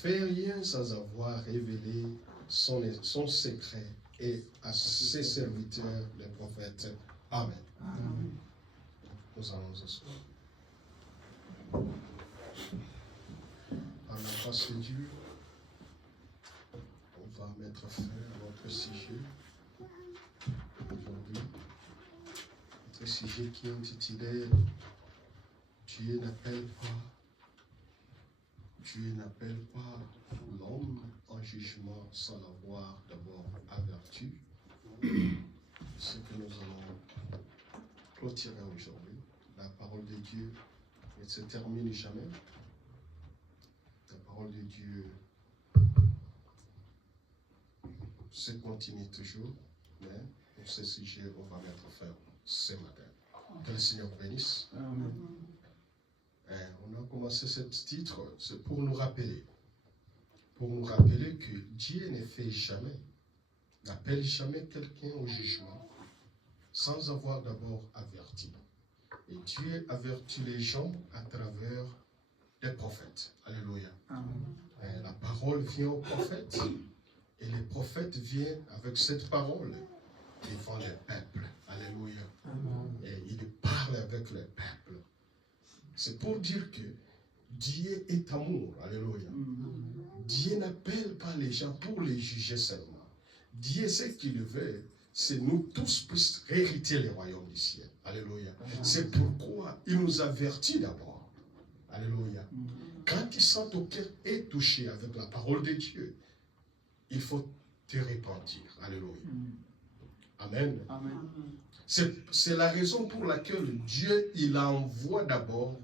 fait rien sans avoir révélé son secret et à ses serviteurs, les prophètes. Amen. Amen. Nous allons nous asseoir. En la grâce de Dieu, on va mettre fin à notre sujet aujourd'hui. Notre sujet qui est intitulé Dieu n'appelle pas l'homme en jugement sans l'avoir d'abord averti. Ce que nous allons clôturer aujourd'hui. La parole de Dieu ne se termine jamais. La parole de Dieu se continue toujours. Mais pour ce sujet, on va mettre fin ce matin. Que le Seigneur bénisse. Amen. On a commencé ce titre, c'est pour nous rappeler que Dieu n'appelle jamais quelqu'un au jugement sans avoir d'abord averti. Et Dieu avertit les gens à travers les prophètes. Alléluia. Amen. La parole vient aux prophètes et les prophètes viennent avec cette parole devant les peuples. Alléluia. Amen. Et ils parlent avec les peuples. C'est pour dire que Dieu est amour. Alléluia. Dieu n'appelle pas les gens pour les juger seulement. Dieu, ce qu'il veut, c'est nous tous puissions hériter le royaume du ciel. Alléluia. C'est pourquoi il nous avertit d'abord. Alléluia. Quand tu sens ton cœur est touché avec la parole de Dieu, il faut te repentir. Alléluia. Amen. Amen. C'est la raison pour laquelle Dieu, il envoie d'abord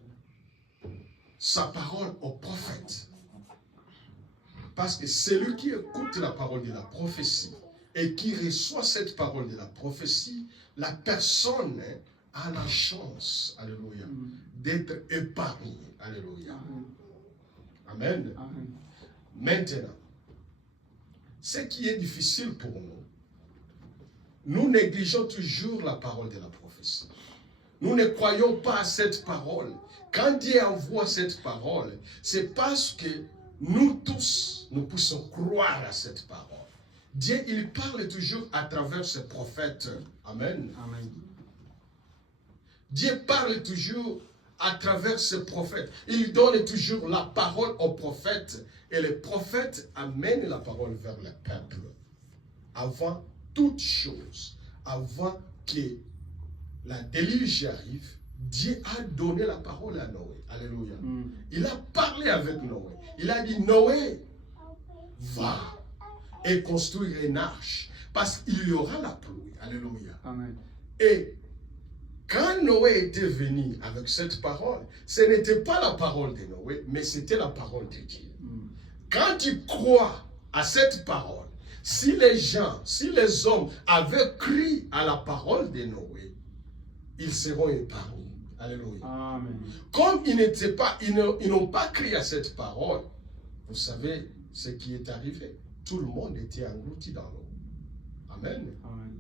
sa parole au prophète. Parce que celui qui écoute la parole de la prophétie et qui reçoit cette parole de la prophétie, la personne a la chance, alléluia, d'être épargnée. Alléluia. Amen. Amen. Maintenant, ce qui est difficile pour nous négligeons toujours la parole de la prophétie. Nous ne croyons pas à cette parole. Quand Dieu envoie cette parole, c'est parce que nous tous, nous puissions croire à cette parole. Dieu, il parle toujours à travers ses prophètes. Amen. Amen. Dieu parle toujours à travers ses prophètes. Il donne toujours la parole aux prophètes. Et les prophètes amènent la parole vers le peuple. Avant toute chose, avant que la déluge arrive, Dieu a donné la parole à Noé. Alléluia. Il a parlé avec Noé. Il a dit, Noé, va et construire une arche parce qu'il y aura la pluie. Alléluia. Amen. Et quand Noé était venu avec cette parole, ce n'était pas la parole de Noé, mais c'était la parole de Dieu. Quand tu crois à cette parole, si les gens, si les hommes avaient cru à la parole de Noé, ils seront épargnés. Alléluia. Amen. Comme ils n'étaient pas, ils n'ont pas cru à cette parole, vous savez ce qui est arrivé. Tout le monde était englouti dans l'eau. Amen. Amen.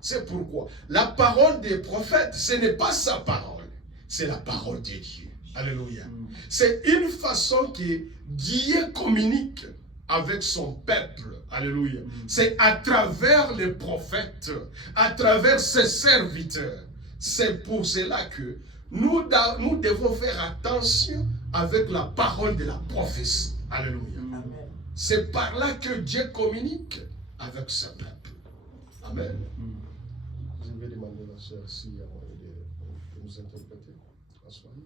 C'est pourquoi la parole des prophètes, ce n'est pas sa parole, c'est la parole de Dieu. Alléluia. C'est une façon que Dieu communique avec son peuple. Alléluia. C'est à travers les prophètes, à travers ses serviteurs. C'est pour cela que nous devons faire attention avec la parole de la prophétie. Alléluia. C'est par là que Dieu communique avec son peuple. Amen. Je vais demander à la sœur si il y a moyen de nous interpréter. Assoyez.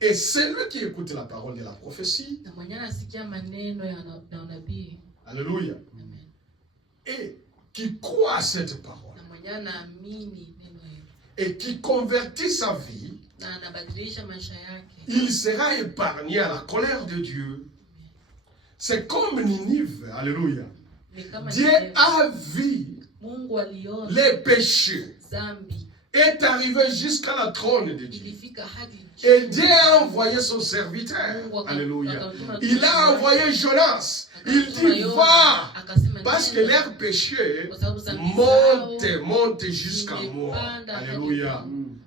Et celui qui écoute la parole de la prophétie, alléluia, et qui croit à cette parole, et qui convertit sa vie, il sera épargné à la colère de Dieu. C'est comme Ninive, alléluia. Dieu a vu les péchés est arrivé jusqu'à la trône de Dieu. Et Dieu a envoyé son serviteur. Alléluia. Il a envoyé Jonas. Il dit, va, parce que leur péché monte jusqu'à moi. Alléluia.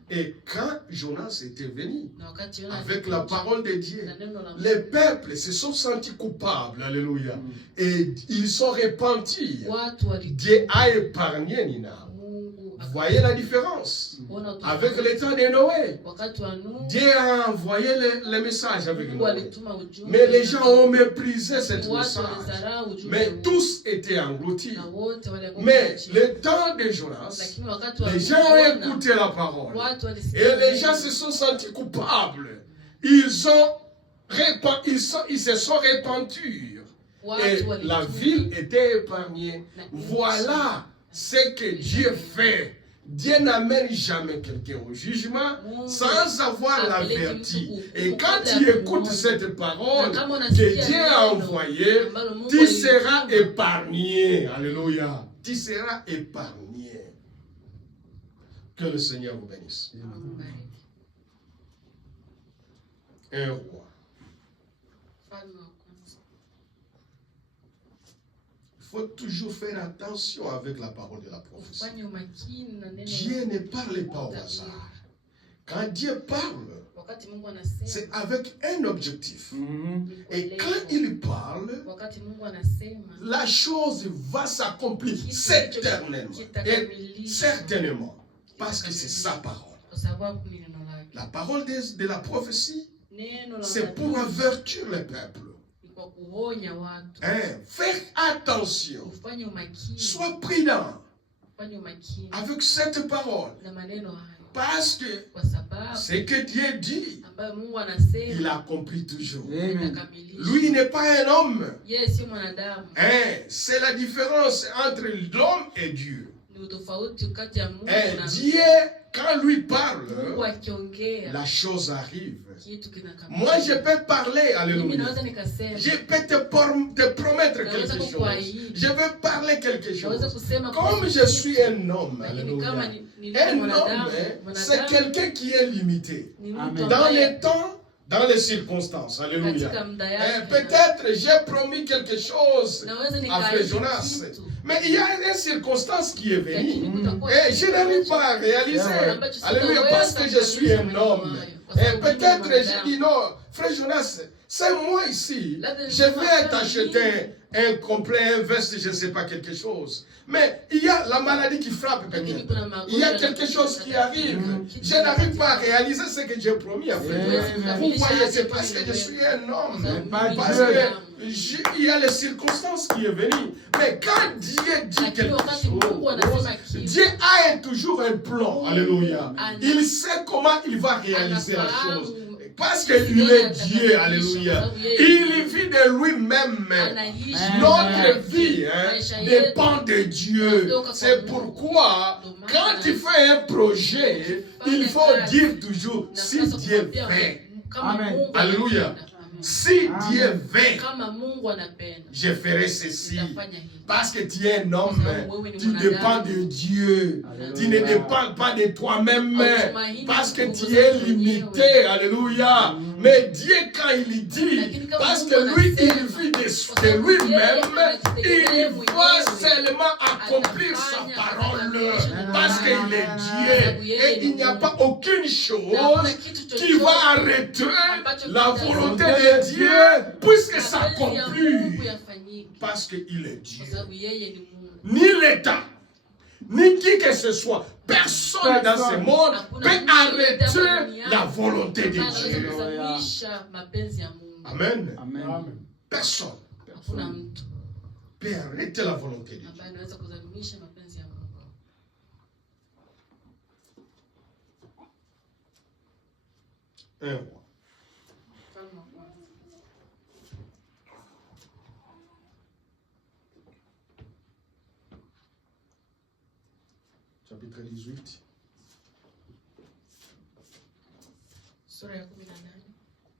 Et quand Jonas était venu, avec la parole de Dieu, les peuples se sont sentis coupables. Alléluia. Et ils sont repentis. Dieu a épargné Nina. Vous voyez la différence? Avec le temps de Noé, Dieu a envoyé le message avec Noé. Mais les gens ont méprisé ce message. Mais tous étaient engloutis. Mais le temps de Jonas, les gens ont écouté la parole. Et les gens se sont sentis coupables. Ils se sont repentis. Et la ville était épargnée. Voilà ce que Dieu fait. Dieu n'amène jamais quelqu'un au jugement sans avoir l'averti. Et quand tu écoutes cette parole que Dieu a envoyée, tu seras épargné. Alléluia. Tu seras épargné. Que le Seigneur vous bénisse. Un roi. Il faut toujours faire attention avec la parole de la prophétie. Dieu ne parle pas au hasard. Quand Dieu parle, c'est avec un objectif. Et quand il parle, la chose va s'accomplir certainement. Et certainement. Parce que c'est sa parole. La parole de la prophétie, c'est pour avertir le peuple. Faire attention. Sois prudent avec cette parole. Parce que ce que Dieu dit, il accomplit toujours. Lui n'est pas un homme. C'est la différence entre l'homme et Dieu. Dieu, quand lui parle, la chose arrive. Moi, je peux parler, alléluia. Je peux te promettre quelque chose. Je veux parler quelque chose. Comme je suis un homme, alléluia. Un homme, c'est quelqu'un qui est limité. Dans les temps, dans les circonstances, alléluia. Peut-être j'ai promis quelque chose à Frère Jonas. Mais il y a une circonstance qui est venue. Et je n'arrive pas à réaliser. Alléluia, parce que je suis un homme. Et peut-être j'ai dit non, Frère Jonas, c'est moi ici. Je vais t'acheter un complet, un veste, je ne sais pas, quelque chose. Mais il y a la maladie qui frappe peut-être. Il y a quelque chose qui arrive. Je n'arrive pas à réaliser ce que j'ai promis à faire. Vous voyez, c'est parce que je suis un homme. Parce qu'il y a les circonstances qui sont venues. Mais quand Dieu dit quelque chose, Dieu a toujours un plan. Alléluia. Il sait comment il va réaliser la chose. Parce qu'il est Dieu, alléluia. Il vit de lui-même. Notre vie dépend de Dieu. C'est pourquoi, quand tu fais un projet, il faut dire toujours si Dieu veut. Alléluia. Si Dieu veut, je ferai ceci. Parce que tu es un homme, tu dépends de Dieu. Tu ne dépends pas de toi-même. Parce que tu es limité. Alléluia. Mais Dieu, quand il dit, parce que lui, il vit de lui-même, il va seulement accomplir sa parole. Parce qu'il est Dieu. Et il n'y a pas aucune chose qui va arrêter la volonté de Dieu, puisque ça accomplit. Parce qu'il est Dieu. Ni l'État, ni qui que ce soit, personne dans ce monde peut arrêter la volonté de Dieu. Amen. Amen. Personne peut arrêter la volonté de Dieu. Un roi. Chapitre 18.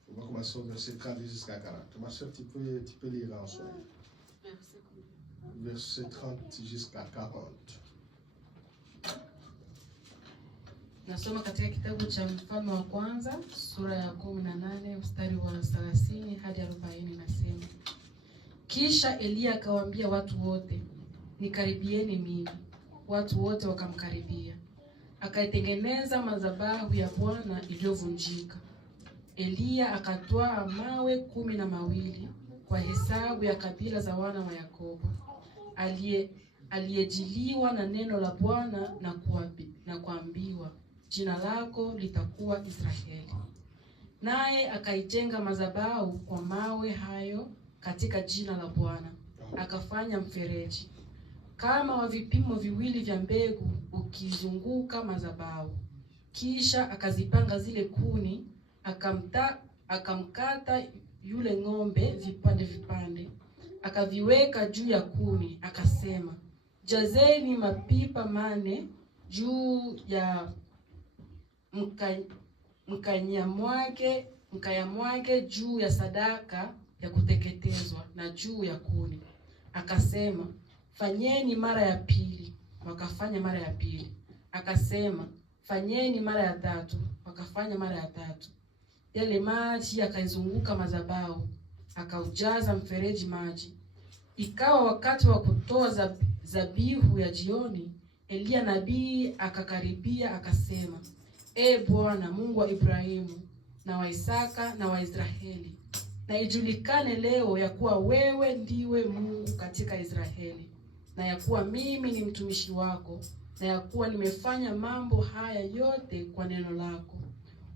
On va commencer au verset 30 jusqu'à 40. Ma soeur, tu peux lire en soi. Verset 30 jusqu'à 40. Nasoma katika kitabu cha Mfalme wa Kwanza sura ya 18 mstari wa 30 hadi 40, nasema: Kisha Eliya akawaambia watu wote, nikaribieni mimi. Watu wote wakamkaribia. Akaitengeneza madhabahu ya Bwana iliyovunjika. Eliya akatwaa mawe 12 kwa hesabu ya kabila za wana wa Yakobo, aliyejiliwa na neno la Bwana na kuambiwa, jina lako litakuwa Israeli. Naye akaijenga madhabahu kwa mawe hayo katika jina la Bwana. Akafanya mfereji kama wa vipimo 2 vya mbegu ukizunguka madhabahu. Kisha akazipanga zile kuni, akamkata yule ng'ombe vipande, akaviweka juu ya kuni, akasema, jazeni mapipa 8 juu ya mkayamwage juu ya sadaka ya kuteketezwa na juu ya kuni. Akasema, fanyeni mara ya pili. Wakafanya mara ya pili. Akasema, fanyeni mara ya tatu. Wakafanya mara ya tatu. Yale maji yakaizunguka madhabahu, akaujaza mfereji maji. Ikawa wakati wa kutoa zabihu ya jioni, Eliya nabii akakaribia, akasema, Bwana Mungu wa Ibrahimu na wa Isaka na wa Israeli, na ijulikane leo ya kuwa wewe ndiwe Mungu katika Israeli, na ya kuwa mimi ni mtumishi wako, na ya kuwa nimefanya mambo haya yote kwa neno lako.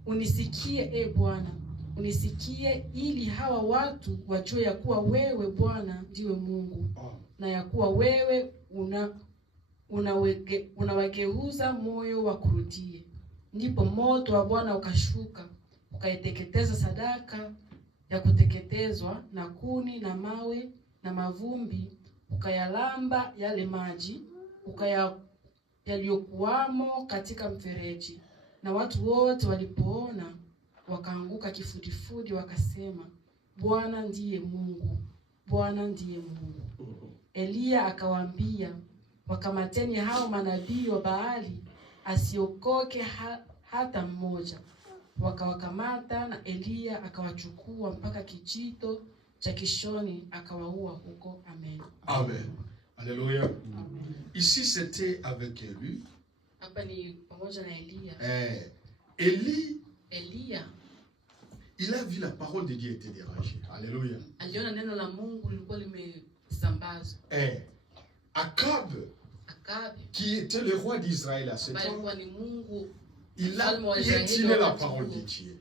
Unisikie Bwana, unisikie, ili hawa watu wajue ya kuwa wewe Bwana ndiwe Mungu, na ya kuwa wewe unawageuza moyo wa kurudie. Ndipo moto wa Bwana ukashuka, ukaiteketeza sadaka ya kuteketezwa na kuni na mawe na mavumbi, ukayalamba yale maji yaliyokuwamo katika mfereji. Na watu wote walipoona wakaanguka kifudifudi, wakasema, Bwana ndiye Mungu, Bwana ndiye Mungu. Eliya akawaambia, wakamateni hao manabii wa Baali, asiokoke hata mmoja. Wakawakamata, na Eliya akawachukua mpaka kijito cha Kishoni, akawaua huko. Amen. Amen. Alléluia. Ici c'était avec lui. Hapa ni pamoja na Eliya. Eliya, il a vu la parole de Dieu était dérangée. Alléluia. Aliona neno la Mungu lilikuwa limesambazwa. Akab, qui était le roi d'Israël à ce temps, il a piétiné la parole de Dieu.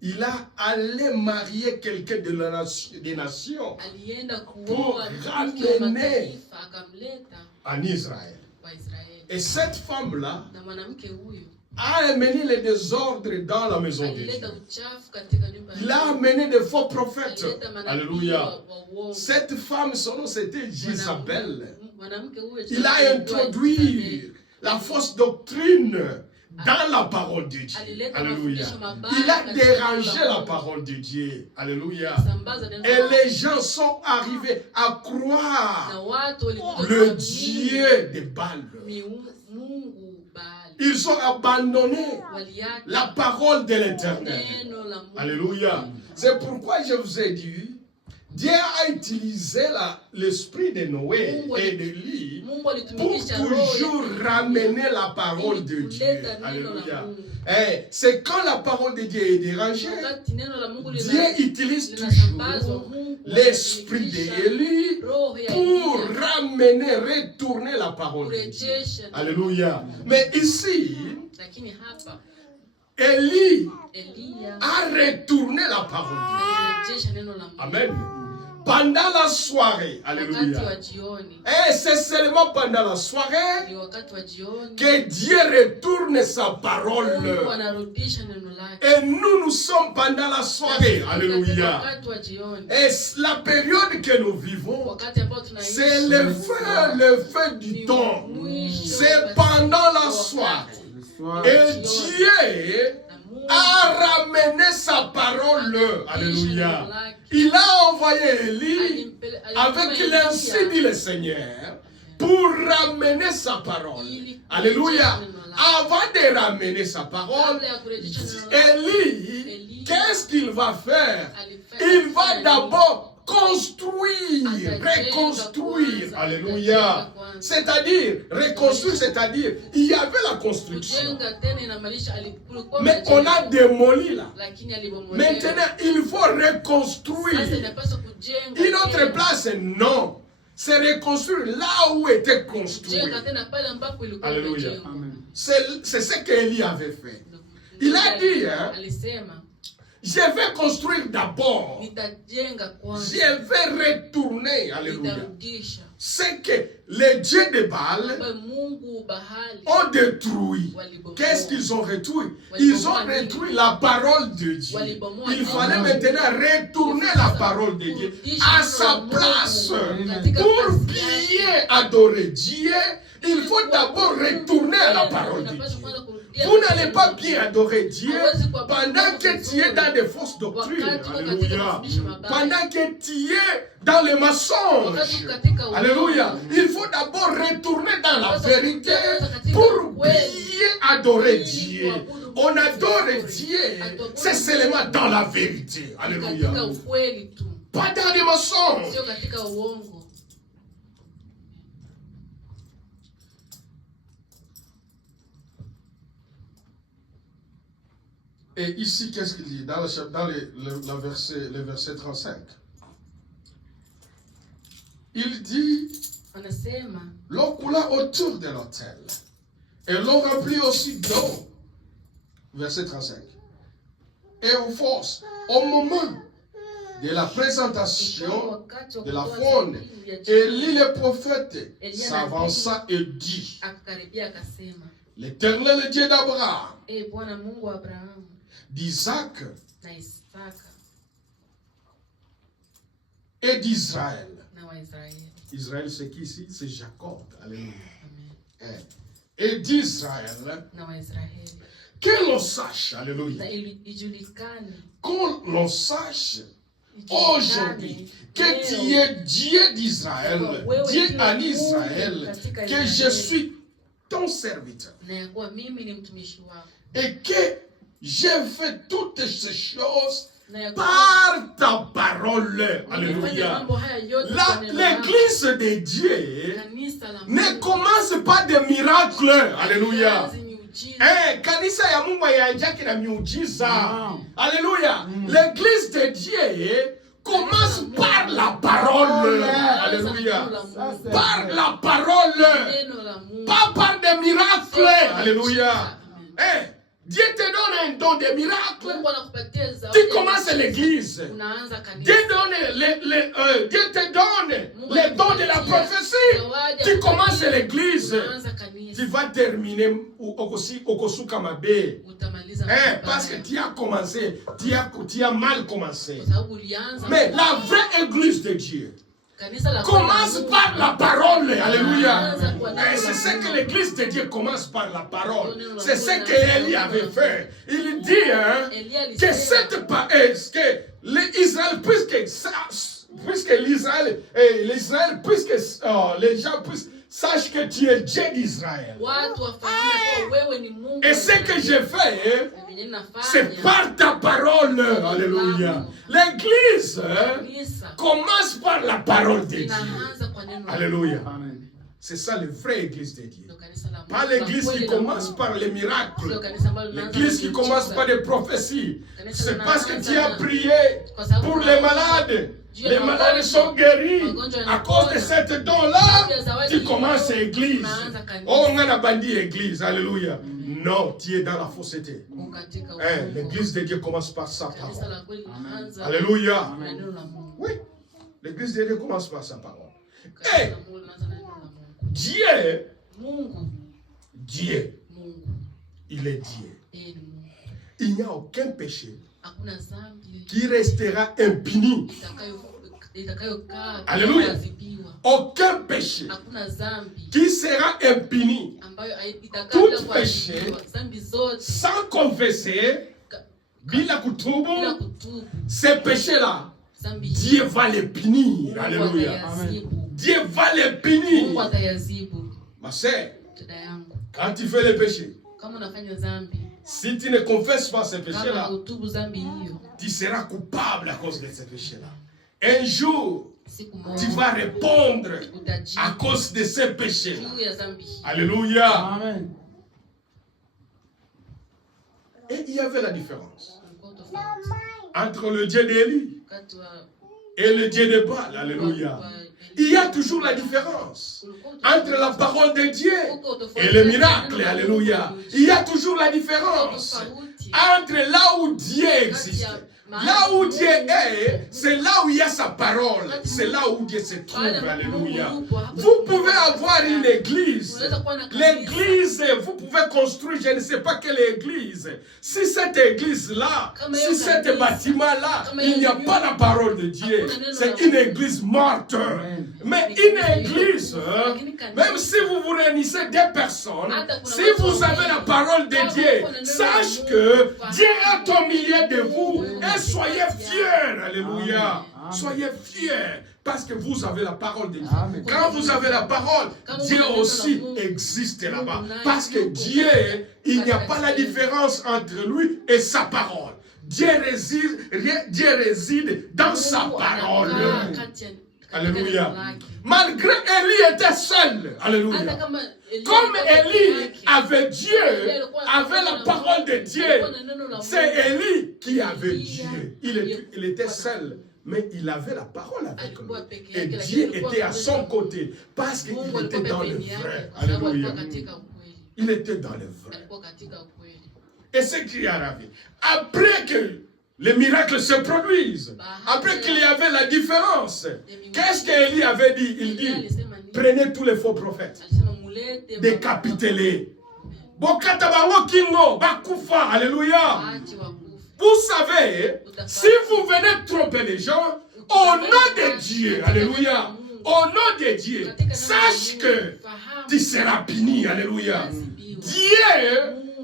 Il a allé marier quelqu'un des nations pour ramener en Israël. Et cette femme-là a amené le désordre dans la maison de Dieu. Il a amené des faux prophètes. Alléluia. Cette femme, son nom c'était Jézabel. Il a introduit la fausse doctrine dans la parole de Dieu. Alléluia. Il a dérangé la parole de Dieu. Alléluia. Et les gens sont arrivés à croire le Dieu de Baal. Ils ont abandonné la parole de l'Éternel. Alléluia. C'est pourquoi je vous ai dit, Dieu a utilisé l'esprit de Noé et d'Élie pour toujours ramener la parole de Dieu. Alléluia. C'est quand la parole de Dieu est dérangée, Dieu utilise toujours l'esprit d'Élie pour ramener, retourner la parole de Dieu. Alléluia. Mais ici, Élie a retourné la parole de Dieu. Amen. Pendant la soirée, alléluia. Et c'est seulement pendant la soirée que Dieu retourne sa parole. Et nous sommes pendant la soirée, alléluia. Et la période que nous vivons, c'est le feu du temps. C'est pendant la soirée. Et Dieu a ramené sa parole, alléluia. Il a envoyé Élie avec l'insi dit le Seigneur pour ramener sa parole. Alléluia. avant de ramener sa parole, Élie, qu'est-ce qu'il va faire? Il va d'abord construire, reconstruire. Alléluia. C'est-à-dire, reconstruire, c'est-à-dire, il y avait la construction. Mais on a démoli là. Maintenant, il faut reconstruire. Une autre place, non. C'est reconstruire là où était construit. Alléluia. C'est ce qu'Élie avait fait. Il a dit, hein, je vais construire d'abord. Je vais retourner. Alléluia. C'est que les dieux de Baal ont détruit. Qu'est-ce qu'ils ont détruit? Ils ont détruit la parole de Dieu. Il fallait maintenant retourner la parole de Dieu à sa place. Pour bien adorer Dieu, il faut d'abord retourner à la parole de Dieu. Vous n'allez pas bien adorer Dieu pendant que tu es dans des fausses doctrines. Alléluia. Pendant que tu es dans les mensonges. Alléluia. Il faut d'abord retourner dans la vérité pour bien adorer Dieu. On adore Dieu, c'est seulement dans la vérité. Alléluia. Pas dans les mensonges. Et ici, qu'est-ce qu'il dit dans le verset 35? Il dit, l'eau coula autour de l'autel. Et l'eau remplit aussi d'eau. Verset 35. Et au force, au moment de la présentation de la faune, Élie le prophète s'avança et dit, l'Éternel, le Dieu d'Abraham, d'Isaac et d'Israël. Israël, c'est qui ici? C'est Jacob. Alléluia. Et d'Israël. Que l'on sache, alléluia. Que l'on sache aujourd'hui que tu es Dieu d'Israël, Dieu en Israël, que je suis ton serviteur. Et que j'ai fait toutes ces choses par ta parole. Alléluia. L'église de Dieu ne commence pas des miracles. Alléluia. Kanisa ya Mungu yaanjaki na miujiza. Alléluia. L'église de Dieu commence par la parole. Alléluia. Par la parole. Pas par des miracles. Alléluia. Dieu te donne un don de miracle. Tu commences l'église. Dieu te donne le don de la prophétie. Tu commences l'église. Tu vas terminer Okosuka Mabe. Parce que tu as commencé, tu as mal commencé. Mais la vraie église de Dieu commence par la parole. Alléluia. Et c'est ce que l'église de Dieu commence par la parole. C'est ce qu'Élie avait fait. Il dit que cette paresse, que l'Israël, puisque l'Israël, puisque les gens sachent que tu es Dieu d'Israël. Et ce que j'ai fait, c'est par ta parole. Alléluia. L'église commence par la parole de Dieu. Alléluia. C'est ça le vrai église de Dieu. Pas l'église qui commence par les miracles. L'église qui commence par des prophéties. C'est parce que tu as prié pour les malades. Les malades sont guéris. À cause de cette don-là, tu commences l'église. Oh, on a bandit église. Alléluia. Non, tu es dans la fausseté. L'église de Dieu commence par sa parole. Alléluia. Oui. L'église de Dieu commence par sa parole. Et Dieu, il est Dieu. Il n'y a aucun péché qui restera impuni. Alléluia. Aucun péché qui sera impuni. Tout péché sans confesser, bila kutubu, ces péchés-là, Dieu va les punir. Alléluia. Dieu va les punir. Ma sœur, quand tu fais les péchés, Kama unafanya dhambi, si tu ne confesses pas ces kama péchés-là, hutubu dhambi hiyo, tu seras coupable à cause de ces péchés-là. Un jour, siku tu moja vas répondre utajibu à cause de ces péchés-là. juu ya dhambi hiyo. Alléluia. Amen. Et il y avait la différence Ulikuwa tofauti entre le Dieu d'Élie wakati wa et le Dieu de Baal. Alléluia. Il y a toujours la différence entre la parole de Dieu et le miracle. Alléluia. Il y a toujours la différence entre là où Dieu existe. Là où Dieu est, c'est là où il y a sa parole. C'est là où Dieu se trouve. Alléluia. Vous pouvez avoir une église. L'église, vous pouvez construire, je ne sais pas quelle église. Si cette église-là, si cet bâtiment-là, il n'y a pas la parole de Dieu, c'est une église morte. Mais une église, même si vous vous réunissez deux personnes, si vous avez la parole de Dieu, sache que Dieu est au milieu de vous. Et soyez fiers. Alléluia. Soyez fiers. Parce que vous avez la parole de Dieu. Amen. Quand vous avez la parole, Dieu aussi existe là-bas. Parce que Dieu, il n'y a pas la différence entre lui et sa parole. Dieu réside dans sa parole. Alléluia. Malgré Élie était seul. Alléluia. Comme Élie avait Dieu, avait la parole de Dieu, c'est Élie qui avait Dieu. Il était seul, mais il avait la parole avec lui. Et Dieu était à son côté parce qu'il était dans le vrai. Alléluia. Il était dans le vrai. Et ce qui est arrivé, après que les miracles se produisent, après qu'il y avait la différence, qu'est-ce qu'Élie avait dit? Il dit, prenez tous les faux prophètes, décapitez-les. Alléluia. Vous savez, si vous venez tromper les gens, au nom de Dieu, alléluia, au nom de Dieu, sache que tu seras puni, alléluia. Dieu,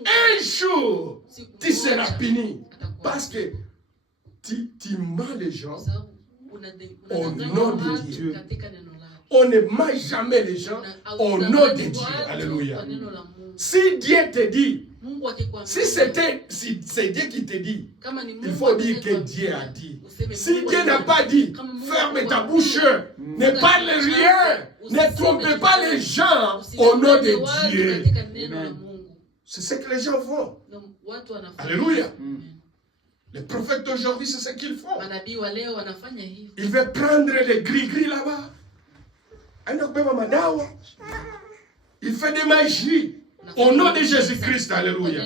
un jour, tu seras puni. Parce que tu mens les gens au nom de Dieu. On ne ment jamais les gens au nom de Dieu. Alléluia. Si Dieu te dit, si c'est Dieu qui te dit, il faut dire que Dieu a dit. Si Dieu n'a pas dit, ferme ta bouche, ne parle rien, ne trompe pas les gens au nom de Dieu. C'est ce que les gens font. Alléluia. Les prophètes d'aujourd'hui, c'est ce qu'ils font. Ils veulent prendre les gris-gris là-bas. Il fait des magies. Au nom de Jésus-Christ, alléluia.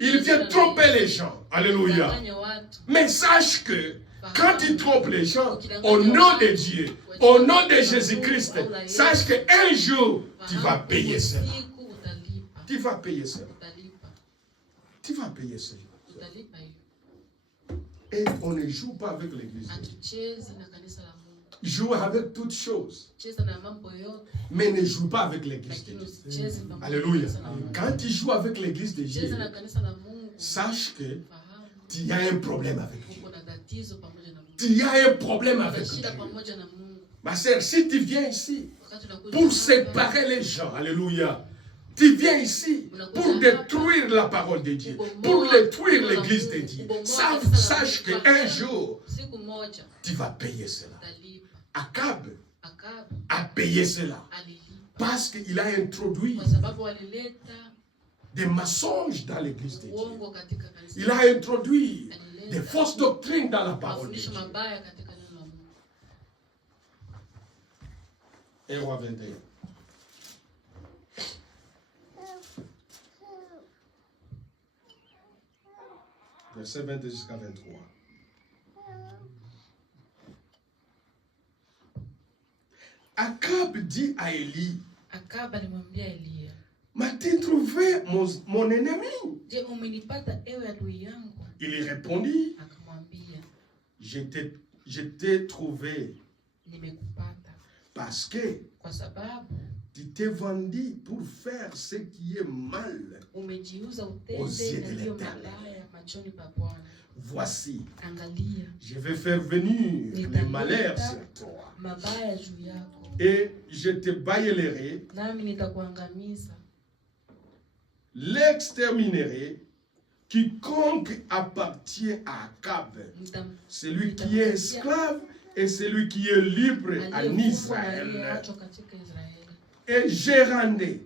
Il vient tromper les gens. Alléluia. Mais sache que quand il trompe les gens, au nom de Dieu, au nom de Jésus-Christ, sache qu'un jour, tu vas payer cela. Tu vas payer cela. Tu vas payer cela. Et on ne joue pas avec l'église. Joue avec toutes choses. Mais ne joue pas avec l'église de Dieu. Alléluia. Quand tu joues avec l'église de Dieu, sache que tu as un problème avec Dieu. Tu as un problème avec Dieu. Ma sœur, si tu viens ici pour séparer les gens, alléluia, tu viens ici pour détruire la parole de Dieu, pour détruire l'église de Dieu. Sache qu'un jour, tu vas payer cela. Akab a payé cela parce qu'il a introduit des mensonges dans l'église de Dieu. Il a introduit des fausses doctrines dans la parole de Dieu. Et roi 21. Verset 22 jusqu'à 23. Akab dit à Élie, Akab alimwambia Elia, m'as-tu trouvé mon ennemi? je, umenipata ewe adui yangu? Il répondit, Akamwambia, je t'ai trouvé nimekupata parce que kwa sababu tu t'es vendu pour faire ce qui est mal. umejiuza utende yaliyo mabaya machoni pa Bwana. Voici, Angalia, je vais faire venir le malheur sur toi. Mabaya juu yako. Et je te baillerai Nami nitakuangamiza. l'exterminerai. Quiconque appartient à Akab, celui qui est esclave et celui qui est libre en Israël. Et j'ai rendu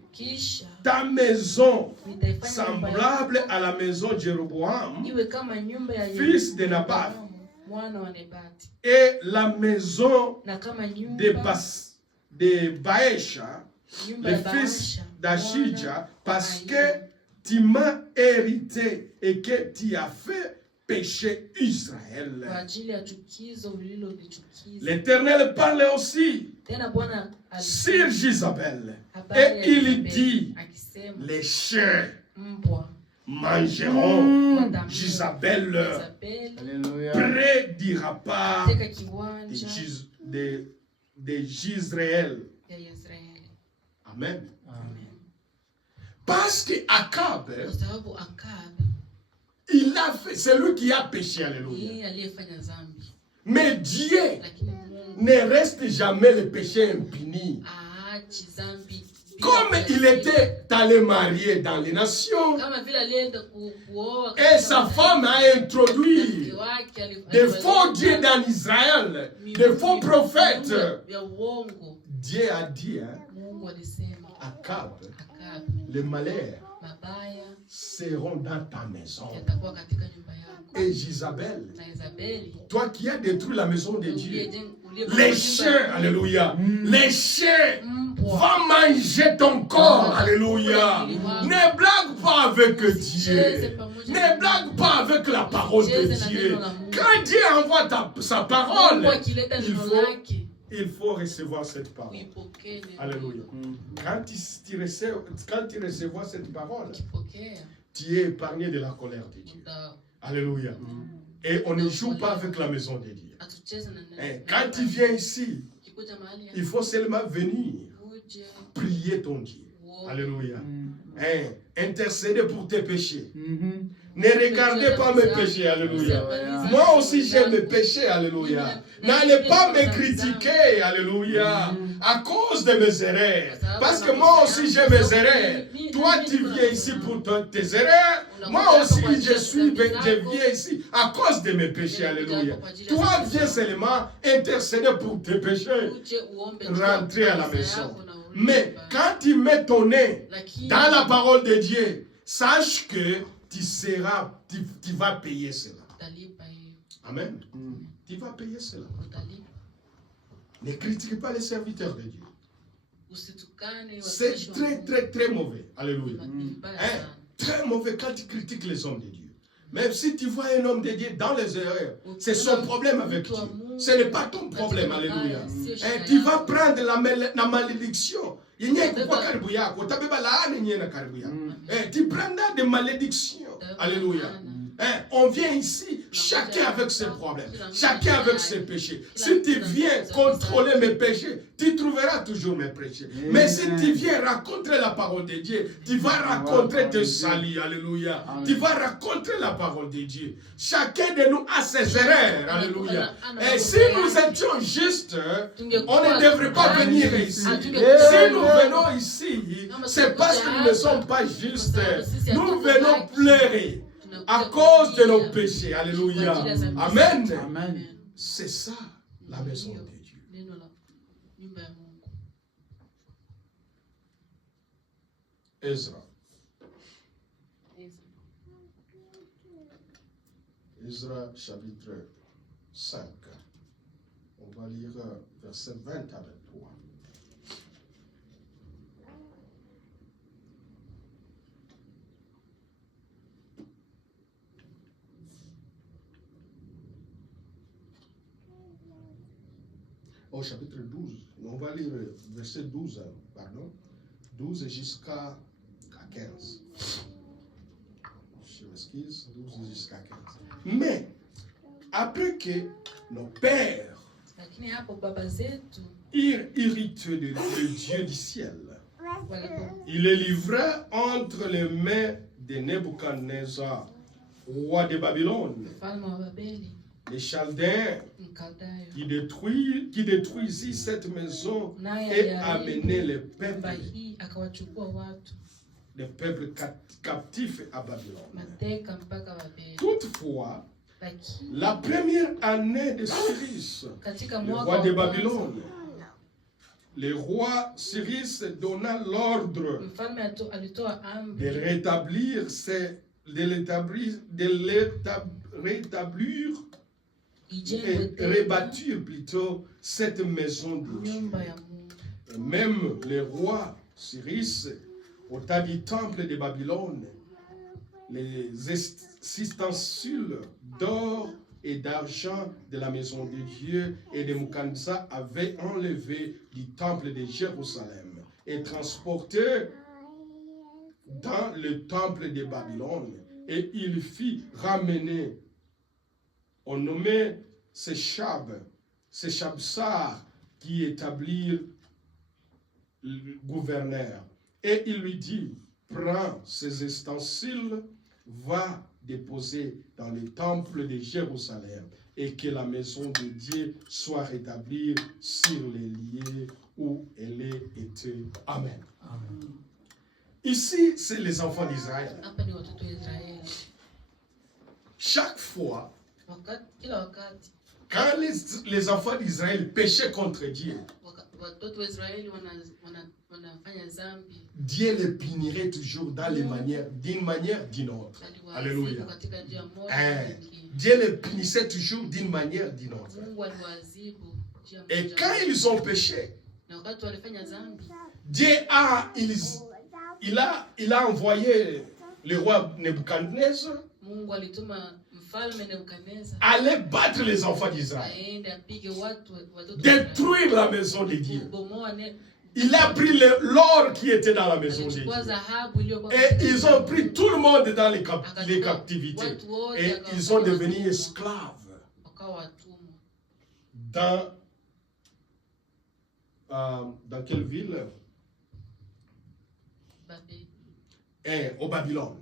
ta maison semblable à la maison de Jéroboam, fils de Nabat, et la maison de Baécha, le fils d'Achija, parce que tu m'as hérité et que tu as fait pécher Israël. L'Éternel parlait aussi sur Jézabel. Et il dit, les chiens mangeront Jézabel près du rempart de Jezreel. Amen. Parce que Akab, il a fait, c'est lui qui a péché, alléluia. Mais Dieu ne reste jamais le péché impuni. Comme il était allé marier dans les nations, et sa femme a introduit des faux dieux dans Israël, des faux prophètes. Dieu a dit, Akab, les malheurs seront dans ta maison. Et Jézabel, toi qui as détruit la maison de Dieu, les chiens, alléluia, les chiens vont manger ton corps, alléluia. Ne blague pas avec Dieu. Ne blague pas avec la parole de Dieu. Quand Dieu envoie sa parole, il faut recevoir cette parole. Alléluia. Quand tu recevras cette parole, tu es épargné de la colère de Dieu. Alléluia. Et on ne joue pas avec la maison de Dieu. Quand tu viens ici, il faut seulement venir prier ton Dieu. Alléluia. Intercéder pour tes péchés. Ne regardez pas mes péchés, alléluia. Moi aussi j'ai mes péchés, alléluia. N'allez pas me critiquer, alléluia, à cause de mes erreurs. Parce que moi aussi j'ai mes erreurs. Toi tu viens ici pour tes erreurs. Moi aussi je viens ici à cause de mes péchés, alléluia. Toi viens seulement intercéder pour tes péchés. Rentrer à la maison. Mais quand tu mets ton nez dans la parole de Dieu, sache que tu vas payer cela. Amen. Tu vas payer cela. Ne critique pas les serviteurs de Dieu. C'est très, très, très mauvais. Alléluia. Très mauvais quand tu critiques les hommes de Dieu. Même si tu vois un homme de Dieu dans les erreurs, c'est son problème avec Dieu. Ce n'est pas ton problème. Alléluia. Tu vas prendre la malédiction. Tu prendras des malédictions. Alléluia. On vient ici, chacun avec ses problèmes, chacun avec ses péchés. Si tu viens contrôler mes péchés, tu trouveras toujours mes péchés. Mais si tu viens raconter la parole de Dieu, tu vas raconter tes salis. Alléluia. Tu vas raconter la parole de Dieu. Chacun de nous a ses erreurs. Alléluia. Et si nous étions justes, on ne devrait pas venir ici. Si nous venons ici, c'est parce que nous ne sommes pas justes. Nous venons pleurer à cause de nos péchés. Alléluia. Amen. C'est ça la maison de Dieu. Ezra. Ezra chapitre 5. On va lire verset 20 à 23. Au chapitre 12, on va lire verset 12, pardon, 12 jusqu'à 15. Je m'excuse, 12 jusqu'à 15. Mais, après que nos pères eurent hérité de Dieu du ciel, il les livra entre les mains de Nebuchadnezzar, roi de Babylone, les Chaldéens, qui détruisit cette maison et amenait les peuples des peuples captifs à Babylone. mateka mpaka Babeli. Toutefois, Lakini la première année de Cyrus, katika le mwaka roi de wa Babylone, le roi Cyrus donna l'ordre mfalme alitoa de amri rétablir rétablir ijengwe et tena rebâtir plutôt cette maison de Dieu. nyumba ya Mungu. Et même le roi Cyrus, au temps du temple de Babylone, les ustensiles d'or et d'argent de la maison de Dieu et de Mukansa avaient enlevé du temple de Jérusalem et transporté dans le temple de Babylone. Et il fit ramener, on nommait Shabsar, qui établit le gouverneur. Et il lui dit, prends ces ustensiles, va déposer dans le temple de Jérusalem et que la maison de Dieu soit rétablie sur les lieux où elle était. Amen. Amen. Ici, c'est les enfants d'Israël. Hapa ni watoto wa Israeli. Chaque fois, Kila wakati quand les enfants d'Israël péchaient contre Dieu, watoto wa Israeli wanafanya dhambi, Dieu les punirait toujours d'une manière d'une autre. Alléluia. katika njia moja Hein. nyingine. Dieu les punissait toujours d'une manière d'une autre. Mungu aliwaadhibu njia Et moja. quand ils ont péché, Na wakati walifanya dhambi, Dieu il a envoyé le roi Nebuchadnezzar Mungu alituma mfalme Nebukadneza aller battre les enfants d'Israël, aende apige watoto wa Israeli. détruire la maison de Dieu. Kubomoa Il a pris l'or qui était dans la maison de Dieu. alichukua dhahabu iliyokuwa Et katika ils ont pris tout le monde dans les captivités. watu wote Et ils sont devenus esclaves wakawa watumwa. dans quelle ville? Babeli, Au Babylone.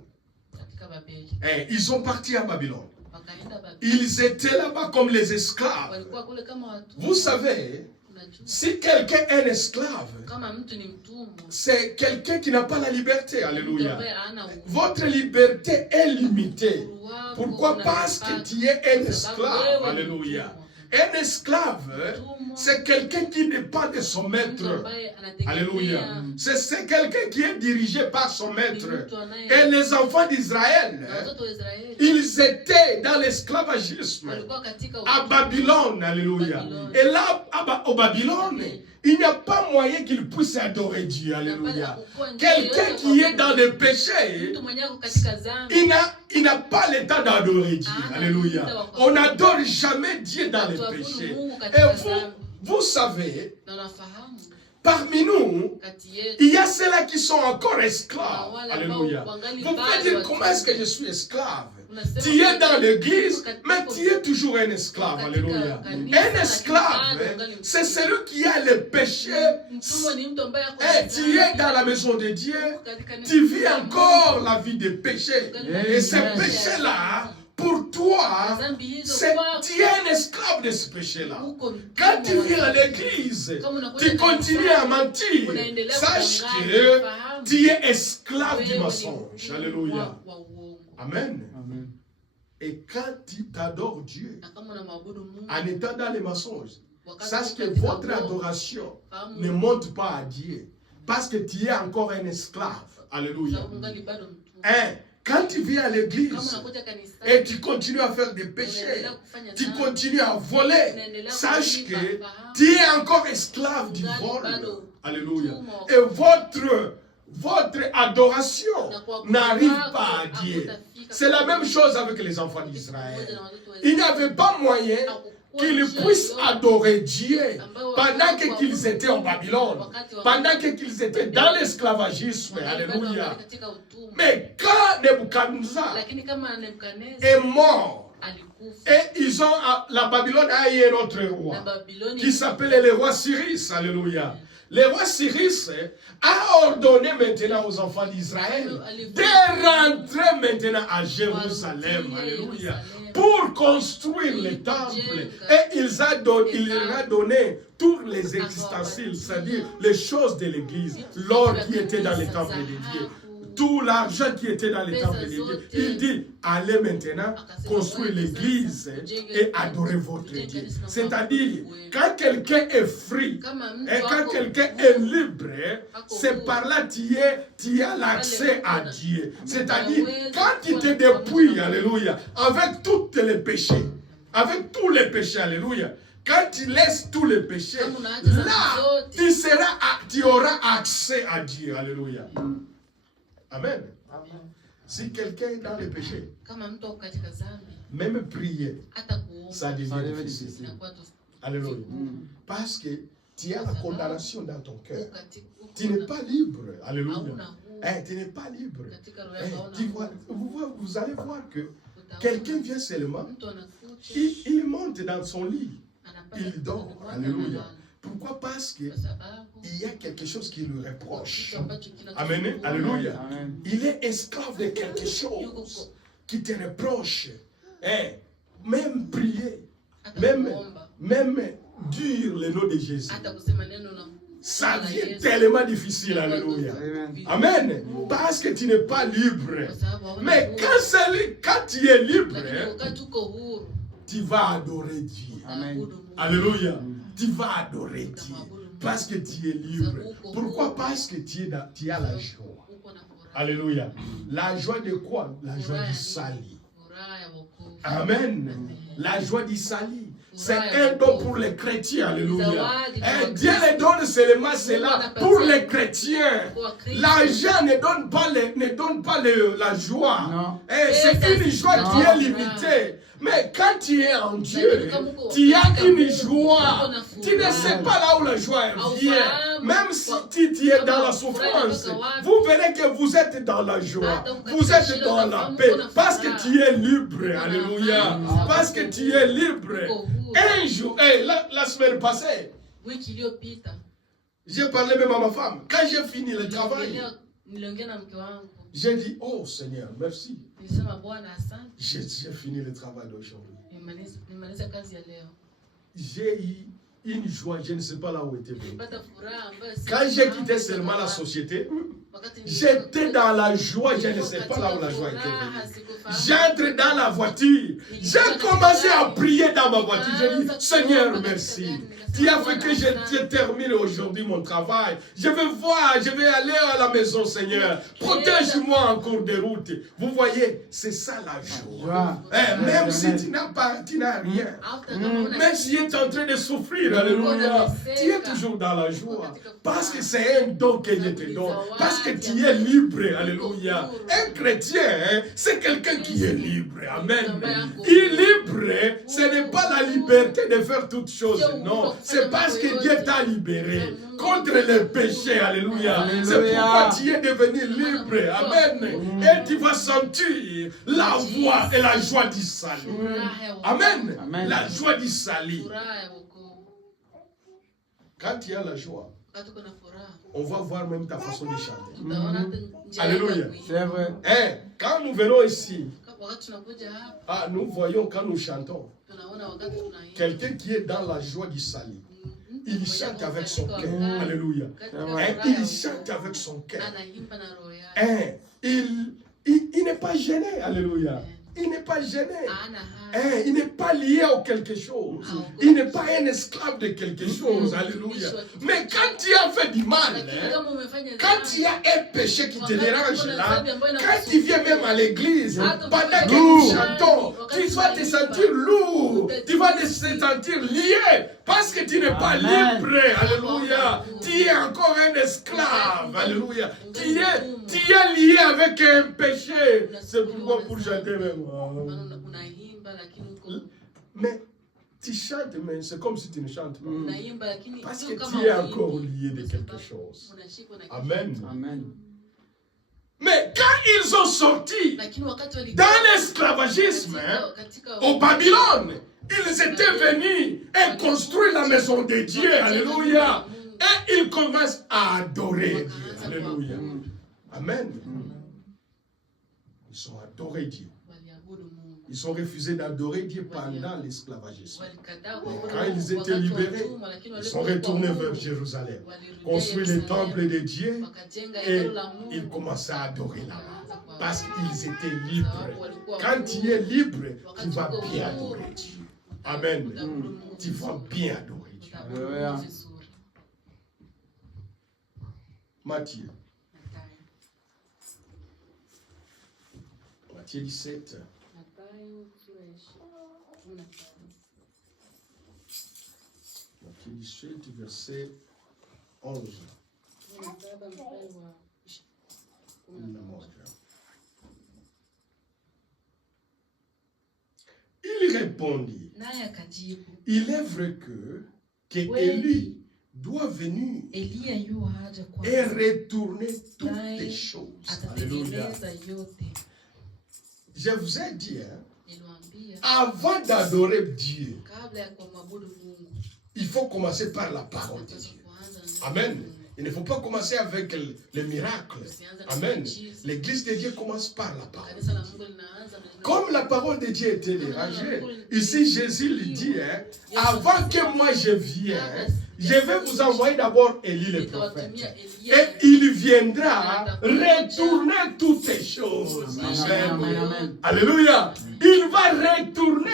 katika Babeli. Ils sont partis à Babylone. Wakaenda Babeli. Ils étaient là-bas comme les esclaves. Walikuwa kule kama watumwa. Vous savez, Unajua, si quelqu'un est un esclave, kama mtu ni mtumwa, c'est quelqu'un qui n'a pas la liberté. mtu Alléluia. ambaye hana uhuru Votre liberté est limitée. wako, Pourquoi? una Parce que mipaka. tu es un Kwa sababu esclave. wewe ni Alléluia. mtumwa. Un esclave, Mtumwa, c'est quelqu'un qui dépend de son mtu maître. ambaye anategemea, Alléluia. C'est quelqu'un qui est dirigé par son ni maître. mtu anaye- Et les enfants d'Israël, na watoto wa Israeli ils étaient dans l'esclavagisme walikuwa katika à Babylone. Alléluia. Babylone. Et là, au Babylone, il n'y a pas moyen qu'ils puissent adorer Dieu. Alléluia. Quelqu'un qui est dans le péché, mtu mwenye ako katika dhambi il n'a pas le temps d'adorer Dieu. Alléluia. On n'adore jamais Dieu dans le péché. Et vous savez, na unafahamu parmi nous, kati yetu il y a ceux-là qui sont encore esclaves. Alléluia. Vous pouvez dire, comment est-ce que je suis esclave? Tu es dans l'église, mais tu es toujours un esclave. Alléluia. Un esclave, c'est celui qui a le péché. mtumwa ni mtu ambaye ako Et tu es dans la maison de Dieu, katika tu vis encore la vie de péché. Et ce péché-là, pour toi, dhambi hizo tu es un esclave de ce péché-là. uko Quand tu viens à l'église, tu continues à mentir. Sache que tu es esclave du mensonge. Alléluia. wa uongo. Amen. Amen. Et quand tu t'adores Dieu, Na kama unamwabudu Mungu en étant dans les mensonges, wakati sache que katika votre uongo, adoration fahamu ne monte pas à Dieu. Parce que tu es encore un esclave. Alléluia. sababu ungali bado mtumwa. Hein? Quand tu viens à Kama l'église unakuja kanisani et tu continues à faire des péchés, unaendelea kufanya tu dhambi, continues à voler, unaendelea sache kuiba, que fahamu, tu es encore esclave du ungali vol. bado Alléluia. mtumwa. Et votre adoration Na kwa n'arrive kwako, pas à Dieu. hakutafika C'est la kwa même Mungu. chose avec les enfants Pamoja d'Israël. na watoto wa Il n'y avait pas moyen Hakukuwa qu'ils njia puissent yoyote adorer Dieu ambayo pendant wakati qu'ils wa- étaient en Babylone, wakati wa- pendant qu'ils étaient dans l'esclavagisme. wangali bado Alléluia. wangali katika utumwa. Mais quand Nebuchadnezzar Lakini kama Nebukadneza est mort, alikufa et la Babylone a eu un autre na roi Babiloni qui s'appelait le roi Cyrus. Alléluia. Le roi Cyrus a ordonné maintenant aux enfants d'Israël de rentrer maintenant à Jérusalem. Alléluia. Pour construire le temple. Et il leur a donné tous les ustensiles, c'est-à-dire les choses de l'église, l'or qui était dans le temple de Dieu. tout l'argent qui était dans les temples, il dit, allez maintenant construire l'église et adorer votre Dieu. C'est-à-dire, quand quelqu'un est free, et quand quelqu'un est libre, c'est par là tu as l'accès à Dieu. C'est-à-dire, quand tu te dépouilles, alléluia, avec tous les péchés, alléluia, quand tu laisses tous les péchés, là, tu auras accès à Dieu. Alléluia. Amen. Si quelqu'un est dans les péchés, même prier, ça devient difficile. Alléluia. Parce que tu as la condamnation dans ton cœur. Tu n'es pas libre. Alléluia. Tu n'es pas libre. Vous allez voir que quelqu'un vient seulement, il monte dans son lit. Il dort. Alléluia. Pourquoi? Parce qu'il y a quelque chose qui lui reproche. Amen. Alléluia. Il est esclave de quelque chose qui te reproche. Même prier, même dire le nom de Jésus, ça devient tellement difficile. Alléluia. Amen. Parce que tu n'es pas libre. Mais quand tu es libre, tu vas adorer Dieu. Amen. Alléluia. Tu vas adorer Dieu. Parce que tu es libre. Pourquoi? Parce que tu as la joie. Alléluia. La joie de quoi? La joie du salut. Amen. La joie du salut. C'est un don pour les chrétiens. Alléluia. Et Dieu les donne seulement cela pour les chrétiens. L'argent ne donne pas la joie. C'est une joie qui est limitée. Mais quand tu es en Dieu, tu as une joie. Tu ne sais pas là où la joie vient. Même si tu es dans la souffrance, vous verrez que vous êtes dans la joie. Vous êtes dans la paix. Parce que tu es libre. Alléluia. Parce que tu es libre. Un jour, la semaine passée, j'ai parlé même à ma femme. Quand j'ai fini le travail, j'ai dit, oh Seigneur, merci. J'ai fini le travail d'aujourd'hui. J'ai eu une joie, je ne sais pas là où était venu. Quand j'ai quitté seulement la société, j'étais dans la joie, je ne sais pas là où la joie était venue. J'entre dans la voiture, j'ai commencé à prier dans ma voiture. J'ai dit, Seigneur, merci. Tu as fait que je termine aujourd'hui mon travail. Je vais aller à la maison, Seigneur. Protège-moi en cours de route. Vous voyez, c'est ça la joie. Même si tu n'as rien, même si tu es en train de souffrir, alléluia, tu es toujours dans la joie. Parce que c'est un don que Dieu te donne. Parce que tu es libre, alléluia. Un chrétien, c'est quelqu'un qui est libre. Amen. Il est libre, ce n'est pas la liberté de faire toutes choses, non. C'est parce que Dieu t'a libéré contre les péchés. Alléluia. C'est pourquoi tu es devenu libre. Amen. Et tu vas sentir la voix et la joie du salut. Amen. La joie du salut. Quand tu as la joie, on va voir même ta façon de chanter. Alléluia. C'est vrai. Quand nous venons ici, nous voyons quand nous chantons, quelqu'un qui est dans la joie du salut, il chante avec son cœur. Alléluia. Il chante avec son cœur. Il n'est pas gêné. Alléluia. Il n'est pas gêné. Il n'est pas lié à quelque chose. Il n'est pas un esclave de quelque chose. Alléluia. Mais quand tu as fait du mal, quand tu as un péché qui te dérange là, quand tu viens même à l'église, pendant que nous chantons, tu vas te sentir lourd. Tu vas te sentir lié. Parce que tu n'es pas libre. Alléluia. Tu es encore un esclave. Alléluia. Tu es lié avec un péché. C'est pourquoi pour chanter même. Mais tu chantes, mais c'est comme si tu ne chantes pas. Parce que tu es encore lié de quelque chose. Amen. Amen. Mais quand ils ont sorti dans l'esclavagisme au Babylone, ils étaient venus et construire la maison de Dieu. Alléluia. Et ils commencent à adorer Dieu. Alléluia. Amen. Ils ont adoré Dieu. Ils ont refusé d'adorer Dieu pendant l'esclavage. Quand ils étaient libérés, ils sont retournés vers Jérusalem, construit le temple de Dieu et ils commençaient à adorer là-bas. Parce qu'ils étaient libres. Quand tu es libre, tu vas bien adorer Dieu. Amen. Tu vas bien adorer Dieu. Alléluia. Matthieu. Matthieu 17. Matthieu 17, verset 11. Il répondit, il est vrai que Élie doit venir et retourner toutes les choses. Alléluia. Je vous ai dit, avant d'adorer Dieu, il faut commencer par la parole de Dieu. Amen. Il ne faut pas commencer avec les miracles. Amen. L'église de Dieu commence par la parole de Dieu. Comme la parole de Dieu était dérangée, ici Jésus lui dit, avant que moi je vienne, je vais vous envoyer d'abord Élie le prophète. Et il viendra retourner toutes les choses. Amen. Alléluia. Il va retourner,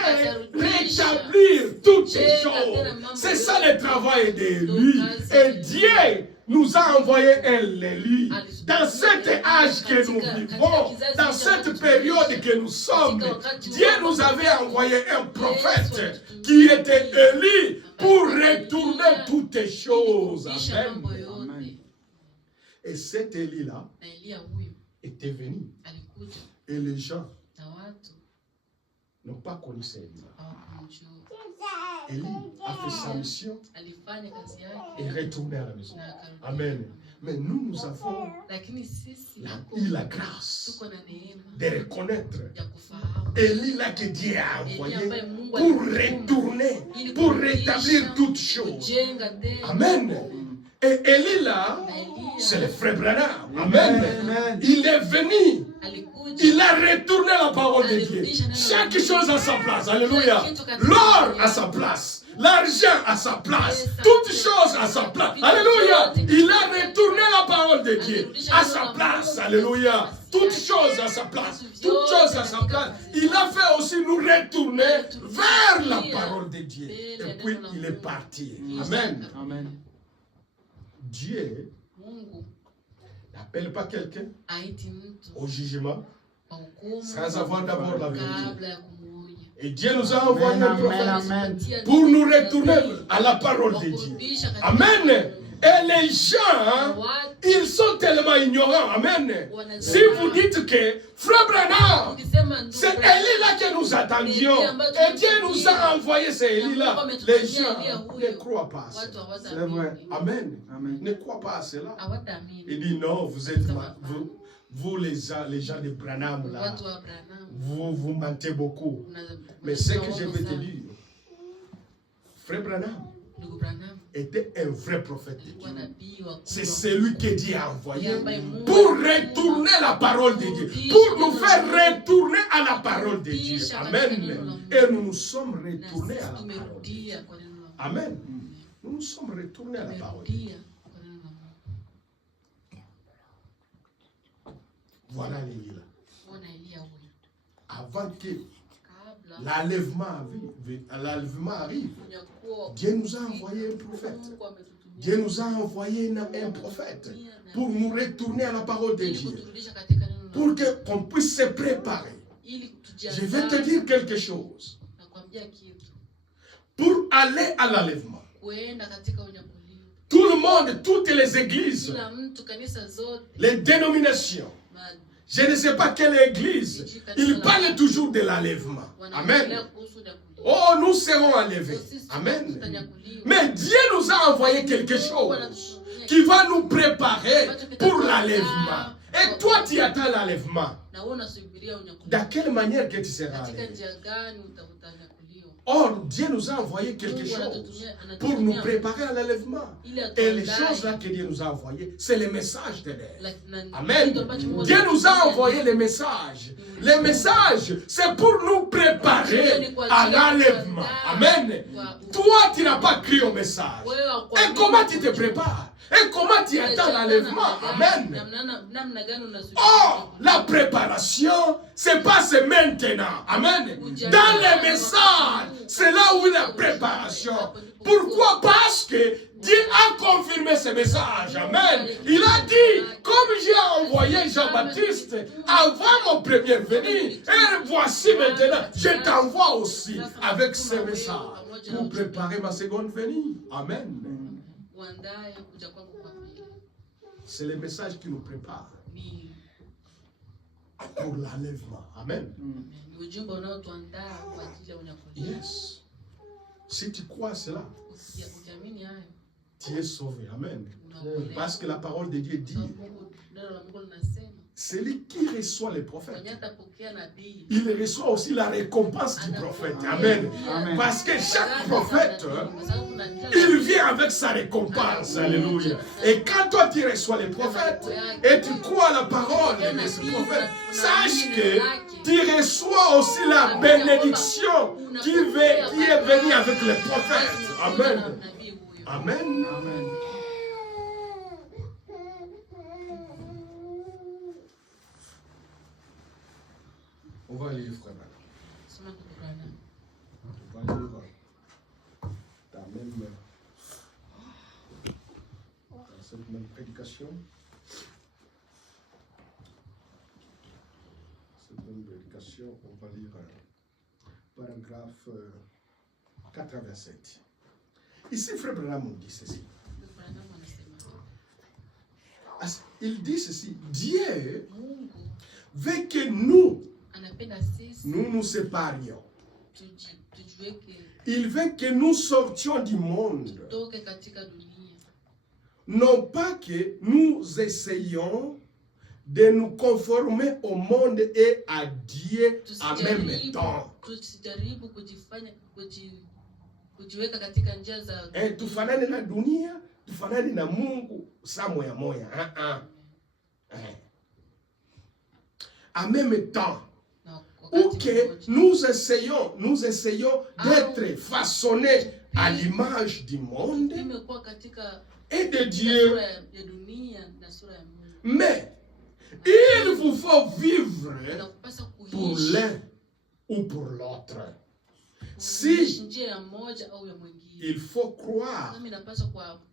rétablir toutes les choses. C'est ça le travail de lui. Et Dieu nous a envoyé un Élie. Dans cet âge que nous vivons, dans cette période que nous sommes, Dieu nous avait envoyé un prophète qui était Élie pour retourner toutes les choses. Amen. Et cet Élie-là était venu. Et les gens n'ont pas connu cet Élie-là. Élie a fait sa mission et retourné à la maison. Amen. Mais nous avons eu la grâce de reconnaître Élie là que Dieu a envoyé pour retourner, pour rétablir toutes choses. Amen. Et Élie là, c'est le frère Branham. Amen. Il est venu. Il a retourné la parole de Dieu. Chaque chose à sa place. Alléluia. L'or à sa place. L'argent à sa place. Toutes choses à sa place. Alléluia. Il a retourné la parole de Dieu à sa place. Alléluia. Toutes choses à sa place. Toutes choses à sa place. Il a fait aussi nous retourner vers la parole de Dieu. Et puis il est parti. Amen. Amen. Dieu n'appelle pas quelqu'un au jugement sans avoir d'abord la vérité. Et Dieu nous a envoyé un prophète pour nous retourner à la parole de Dieu. Amen. Et les gens, ils sont tellement ignorants. Amen. Si vous dites que Frère Branham, c'est Élie là que nous attendions. Et Dieu nous a envoyé c'est Élie là. Les gens ne croient pas à cela. C'est vrai. Amen. Amen. Ne croient pas à cela. Il dit non, vous êtes vous les gens de Branham là. Vous mentez beaucoup. Mais ce que je vais te dire, Frère Branham était un vrai prophète de Dieu. C'est celui que Dieu a envoyé pour retourner la parole de Dieu, pour nous faire retourner à la parole de Dieu. Amen. Et nous nous sommes retournés à la parole de Dieu. Amen. Nous nous sommes retournés à la parole de Dieu. Voilà l'Élie là. Avant que l'enlèvement arrive, Dieu nous a envoyé un prophète. Dieu nous a envoyé un prophète pour nous retourner à la parole de Dieu. Pour qu'on puisse se préparer. Je vais te dire quelque chose. Pour aller à l'enlèvement, tout le monde, toutes les églises, les dénominations, je ne sais pas quelle église, ils parlent toujours de l'enlèvement. Amen. Oh, nous serons enlevés. Amen. Mais Dieu nous a envoyé quelque chose qui va nous préparer pour l'enlèvement. Et toi, tu attends l'enlèvement. De quelle manière que tu seras enlevé? Or, Dieu nous a envoyé quelque chose pour nous préparer à l'enlèvement. Et les choses là que Dieu nous a envoyées, c'est les messages de l'air. Amen. Dieu nous a envoyé les messages. Les messages, c'est pour nous préparer à l'enlèvement. Amen. Toi, tu n'as pas crié au message. Et comment tu te prépares? Et comment tu attends l'enlèvement? Amen. Or, la préparation, c'est pas maintenant. Amen. Dans les messages, c'est là où il y a la préparation. Pourquoi? Parce que Dieu a confirmé ce message. Amen. Il a dit, comme j'ai envoyé Jean-Baptiste avant mon premier venu, et voici maintenant, je t'envoie aussi avec ce message pour préparer ma seconde venue. Amen. C'est le message qui nous prépare pour l'enlèvement. Amen. Yes. Si tu crois cela, tu es sauvé. Amen. Parce que la parole de Dieu dit, celui qui reçoit les prophètes, il reçoit aussi la récompense du prophète. Amen. Amen. Parce que chaque prophète, il vient avec sa récompense. Alléluia. Et quand toi tu reçois les prophètes et tu crois à la parole de ce prophète, sache que tu reçois aussi la bénédiction qui est venue avec les prophètes. Amen. Amen. Amen. On va lire, frère. On va lire dans cette même prédication. Cette même prédication, on va lire paragraphe 87. Ici, frère Branham dit ceci. Il dit ceci. Dieu veut que nous nous séparions. Il veut que nous sortions du monde. Non pas que nous essayions de nous conformer au monde et à Dieu en même temps. Tufanane na dunia, tufanane na Mungu saa moya moya. En même temps. Ou que nous essayons d'être façonnés à l'image du monde et de Dieu. Mais il vous faut vivre pour l'un ou pour l'autre. Si il faut croire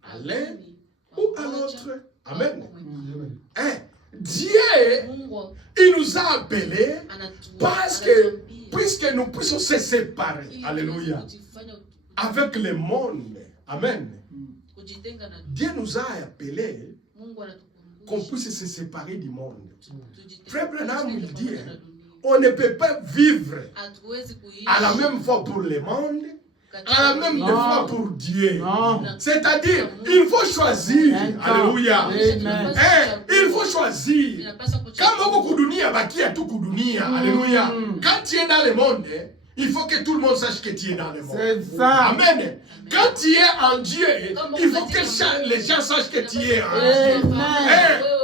à l'un ou à l'autre. Amen. Dieu, il nous a appelés parce que, puisque nous puissions se séparer, alléluia, avec le monde, amen. Dieu nous a appelés qu'on puisse se séparer du monde. Frère Branham, il dit, on ne peut pas vivre à la même fois pour le monde, à la même fois pour Dieu. C'est-à-dire, il faut choisir. Alléluia. Il faut choisir. Quand beaucoup de dunia, bakia tout kudunia. Alléluia. Quand tu es dans le monde, il faut que tout le monde sache que tu es dans le monde. C'est ça. Amen. Quand tu es en Dieu, il faut que les gens sachent que tu es en Dieu.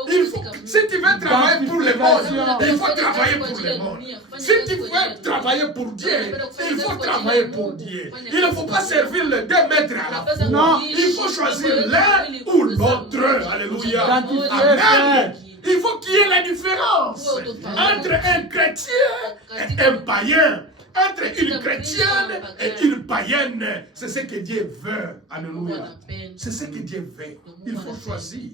Il faut, si tu veux travailler pour le monde, il faut travailler pour le monde. Si tu veux travailler pour Dieu, il faut travailler pour Dieu. Il ne faut pas servir les deux maîtres à la fois. Non, il faut choisir l'un ou l'autre. Alléluia. Amen. Il faut qu'il y ait la différence entre un chrétien et un païen. Entre une chrétienne et une païenne, c'est ce que Dieu veut. Alléluia. C'est ce que Dieu veut. Il faut choisir.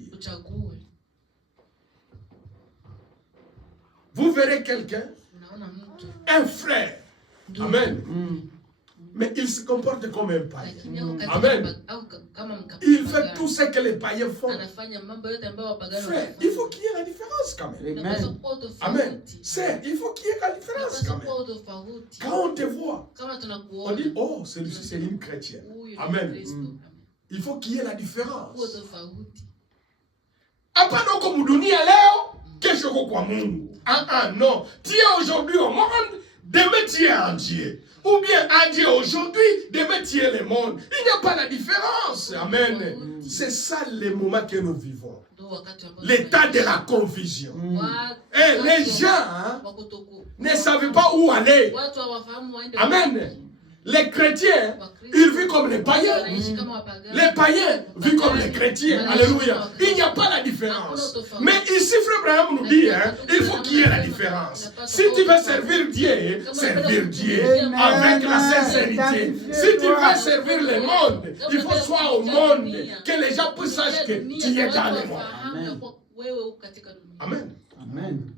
Vous verrez quelqu'un, un frère. Amen. Mais il se comporte comme un païen. Amen. Il fait tout ce que les païens font. Frère, il faut qu'il y ait la différence quand même. Amen. Amen. C'est, il faut qu'il y ait la différence quand même. Quand on te voit, on dit, oh, celui-ci c'est une chrétienne. Amen. Il faut qu'il y ait la différence. Hapana uko mudunia leo, kesho uko kwa Mungu. Non. Tu es aujourd'hui au monde, demain tu es un Dieu. Ou bien un Dieu aujourd'hui, demain tu es le monde. Il n'y a pas la différence. Amen. C'est ça le moment que nous vivons. L'état de la confusion. Et les gens ne savaient pas où aller. Amen. Les chrétiens, ils vivent comme les païens. Les païens vivent comme les chrétiens. Alléluia. Il n'y a pas la différence. Mais ici, Frère Branham nous dit, il faut qu'il y ait la différence. Si tu veux servir Dieu avec la sincérité. Si tu veux servir le monde, il faut soit au monde, que les gens puissent savoir que tu es dans le monde. Amen. Amen.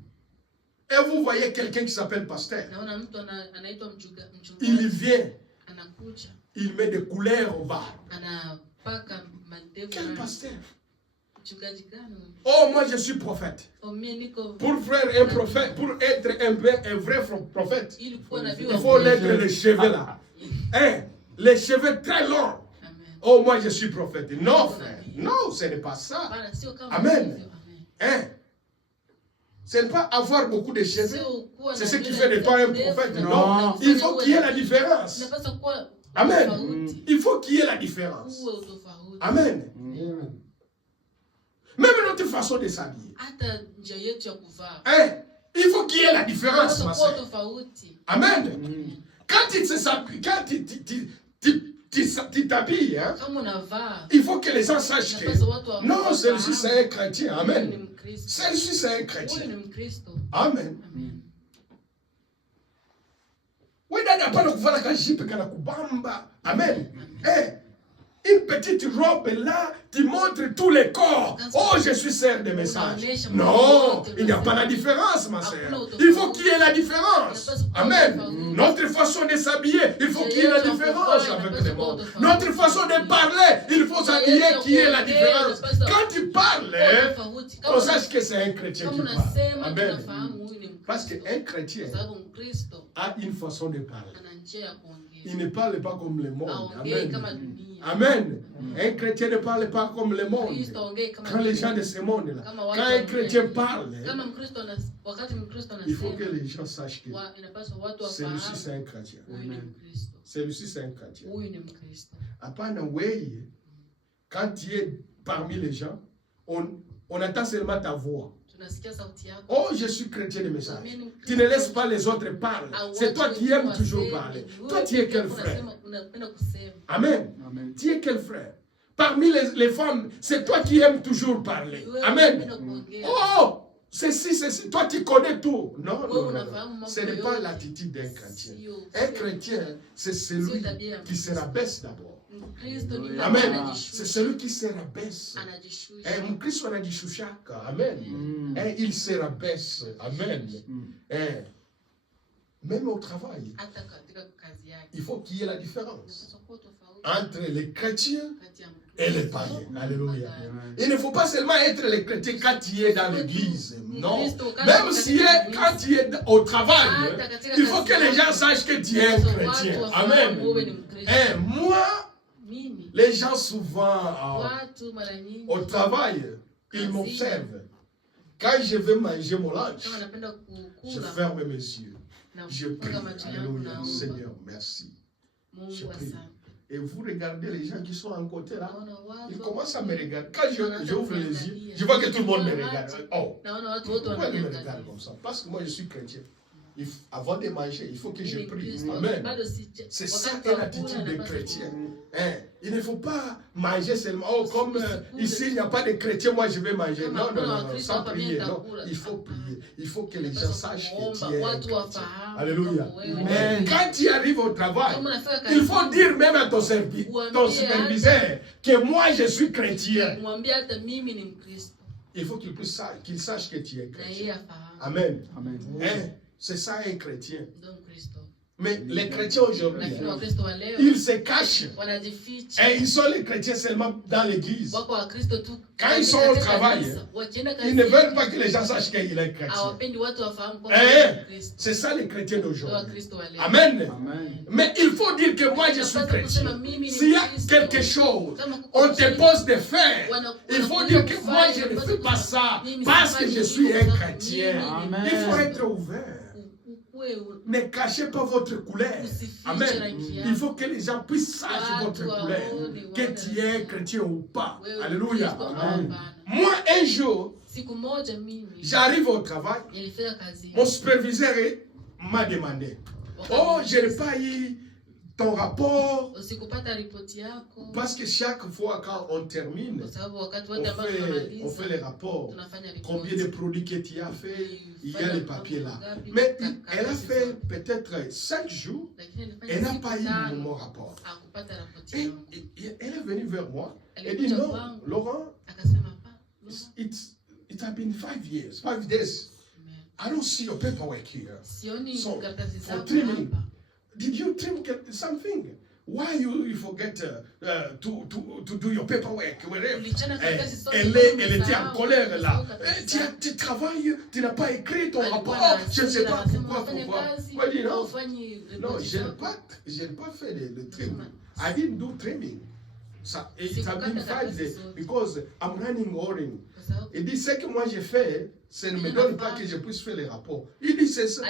Et vous voyez quelqu'un qui s'appelle pasteur. Il vient. Il met des couleurs au bar. Quel pasteur? Oh, moi je suis prophète. Pour faire un prophète, pour être un vrai prophète, il faut l'être les cheveux là. Les cheveux très longs. Oh, moi je suis prophète. Non, frère. Non, ce n'est pas ça. Amen. Ce n'est pas avoir beaucoup de cheveux. C'est ce qui fait de toi un prophète. Non. Il faut qu'il y ait la différence. Amen. Il faut qu'il y ait la différence. Amen. Même notre façon de s'habiller. Il faut qu'il y ait la différence, ma soeur. Amen. Quand tu t'habilles, il faut que les gens sachent que non, celui-ci c'est un chrétien. Amen. Celui-ci c'est un chrétien. Amen. Oui, amen. Une petite robe là, tu montres tous les corps. Oh, je suis sœur de message. Non, il n'y a pas la différence, ma sœur. Il faut qu'il y ait la différence. Amen. Notre façon de s'habiller, il faut qu'il y ait la différence avec le monde. Notre façon de parler, il faut s'habiller qu'il y ait la différence. Quand tu parles, on sache que c'est un chrétien qui parle. Amen. Parce qu'un chrétien a une façon de parler. Il ne parle pas comme le monde. Amen. Amen. Un chrétien ne parle pas comme le monde. Quand les gens de ce monde-là, quand un chrétien parle, il faut que les gens sachent que celui-ci c'est un chrétien. Celui-ci c'est un chrétien. Quand tu es parmi les gens, on entend seulement ta voix. Oh, je suis chrétien de message. Tu ne laisses pas les autres parler. C'est toi qui aimes toujours parler. Toi, tu es quel frère? Amen. Tu es quel frère? Parmi les femmes, c'est toi qui aimes toujours parler. Amen. Oh, ceci. Toi, tu connais tout. Non. Ce n'est pas l'attitude d'un chrétien. Un chrétien, c'est celui qui se rabaisse d'abord. Amen. C'est celui qui se rabaisse. Mkristo anajishushaka. Amen. Il se rabaisse. Amen. Même au travail, il faut qu'il y ait la différence entre les chrétiens et les païens. Alléluia. Il ne faut pas seulement être les chrétiens quand tu es dans l'église. Non. Même si quand tu es au travail, il faut que les gens sachent que tu es un chrétien. Amen. Moi, les gens souvent au travail, ils m'observent. Quand je vais manger mon lunch, je ferme mes yeux. Je prie. Alléluia. Seigneur, merci. Je prie. Et vous regardez les gens qui sont à côté là, ils commencent à me regarder. Quand j'ouvre les yeux, je vois que tout le monde me regarde. Oh, pourquoi ils me regardent comme ça? Parce que moi je suis chrétien. Avant de manger, il faut que je prie. Amen. C'est ça une attitude de chrétien. Il ne faut pas manger seulement. Oh, comme ici, il n'y a pas de chrétiens, moi je vais manger. Non, sans prier. Non, il faut prier. Il faut que les gens sachent que tu es un chrétien. Alléluia. Quand tu arrives au travail, il faut dire même à ton superviseur que moi je suis chrétien. Il faut qu'il sache que tu es chrétien. Amen. C'est ça un chrétien. Mais les chrétiens aujourd'hui, ils se cachent. Et ils sont les chrétiens seulement dans l'église. Quand ils sont au travail, ils ne veulent pas que les gens sachent qu'il est chrétien. C'est ça les chrétiens d'aujourd'hui. Amen. Mais il faut dire que moi je suis chrétien. S'il y a quelque chose, on te pose des faits. Il faut dire que moi je ne fais pas ça parce que je suis un chrétien. Il faut être ouvert. Ne cachez pas votre couleur. Amen. Il faut que les gens puissent savoir votre couleur. Que tu es chrétien ou pas. Alléluia. Amen. Moi, un jour, j'arrive au travail. Mon superviseur m'a demandé: oh, je n'ai pas eu ton rapport. Parce que chaque fois quand on termine, on fait les rapports. Combien de produits que tu as fait, il y a les papiers là. Mais elle a fait peut-être 5 jours, elle n'a pas eu mon rapport. Et elle est venue vers moi. Elle dit: non, Laurent, it has been 5 days. I don't see your paperwork here. So, for trimming, did you trim something? Why you forget to do your paperwork? Elle était en colère là. Tu travailles, tu n'as pas écrit ton rapport. Je ne sais pas pourquoi. Moi, je dis non. Non, je n'ai pas fait le trimming. I didn't do trimming. It has been 5 days because I'm running orange. Il dit: ce que moi j'ai fait, ça ne me donne pas que je puisse faire les rapports. Il dit: c'est ça.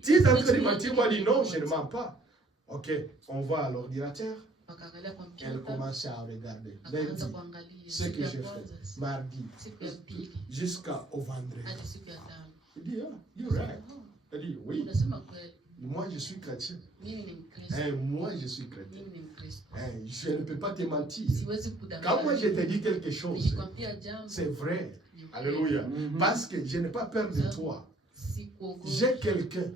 Tu es en train de mentir. Moi, je dis: non, je ne mens pas. Ok, on va à l'ordinateur. Elle commence à regarder. Lundi, ce que j'ai fait. Mardi, jusqu'au vendredi. Il dit: ah, you're right. Elle dit: oui. Moi, je suis chrétien. Moi, je suis chrétien. Je ne peux pas te mentir. Quand moi, je te dis quelque chose, c'est vrai. Alléluia. Parce que je n'ai pas peur de toi. J'ai quelqu'un.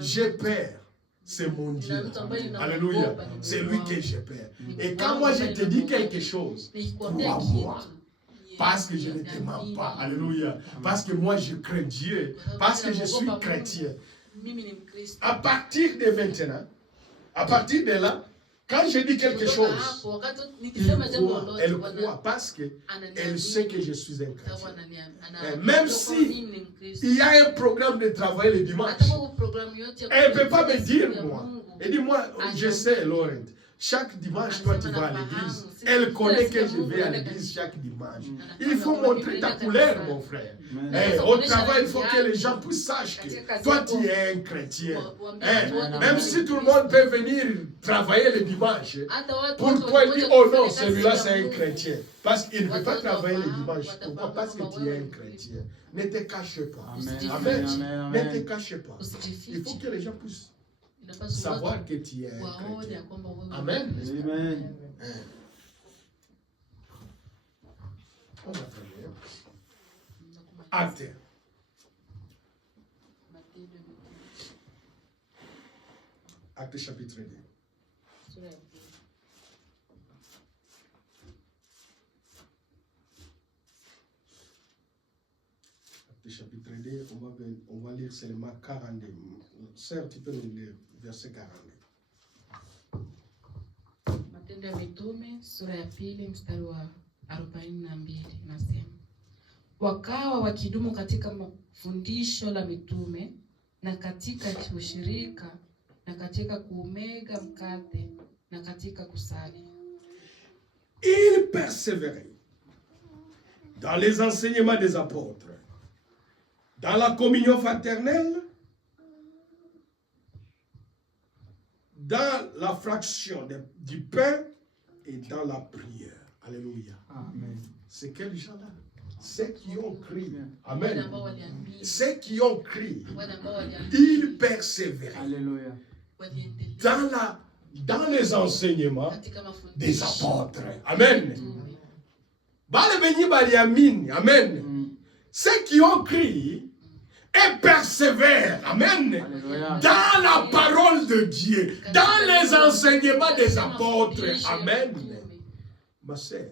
J'ai peur. C'est mon Dieu. Alléluia. C'est lui que j'ai peur. Et quand moi, je te dis quelque chose, crois-moi. Parce que je ne te mens pas. Alléluia. Parce que moi, je crains Dieu. Parce que je suis chrétien. À partir de maintenant, à partir de là, quand je dis quelque chose, elle croit parce qu'elle sait que je suis un chrétien. Même si il y a un programme de travail le dimanche, elle ne peut pas me dire moi. Elle dit: moi, je sais, Laurent, chaque dimanche, toi, tu vas à l'église. Elle connaît que je vais à l'église chaque dimanche. Il faut montrer ta couleur, mon frère. Au travail, il faut que les gens sachent que toi, tu es un chrétien. Même si tout le monde peut venir travailler le dimanche, pour toi, il dit: oh non, celui-là, c'est un chrétien. Parce qu'il ne peut pas travailler le dimanche. Pourquoi? Parce que tu es un chrétien. Ne te cache pas. Amen. Ne te cache pas. Il faut que les gens puissent savoir que tu es un chrétien. Amen. Amen. On va terminer. Acte. Acte chapitre 2. Acte chapitre 2, on va lire seulement 42. Sœur, tu peux nous lire verset 42. Matendo ya Mitume sura ya 2 mstari wa 42 inasema: wakawa wakidumu katika mafundisho la mitume na katika ushirika na katika kuumega mkate na katika kusali. Il persévérait dans les enseignements des apôtres, dans la communion fraternelle, dans la fraction du pain et dans la prière. Alléluia. Amen. C'est quel gens-là? Ceux qui ont crié. Amen. Ceux qui ont crié, ils persévéraient. Alléluia. Dans les enseignements des apôtres. Amen. Amen. Ceux qui ont crié et persévèrent. Amen. Dans la parole de Dieu, dans les enseignements des apôtres. Amen. Ma sœur,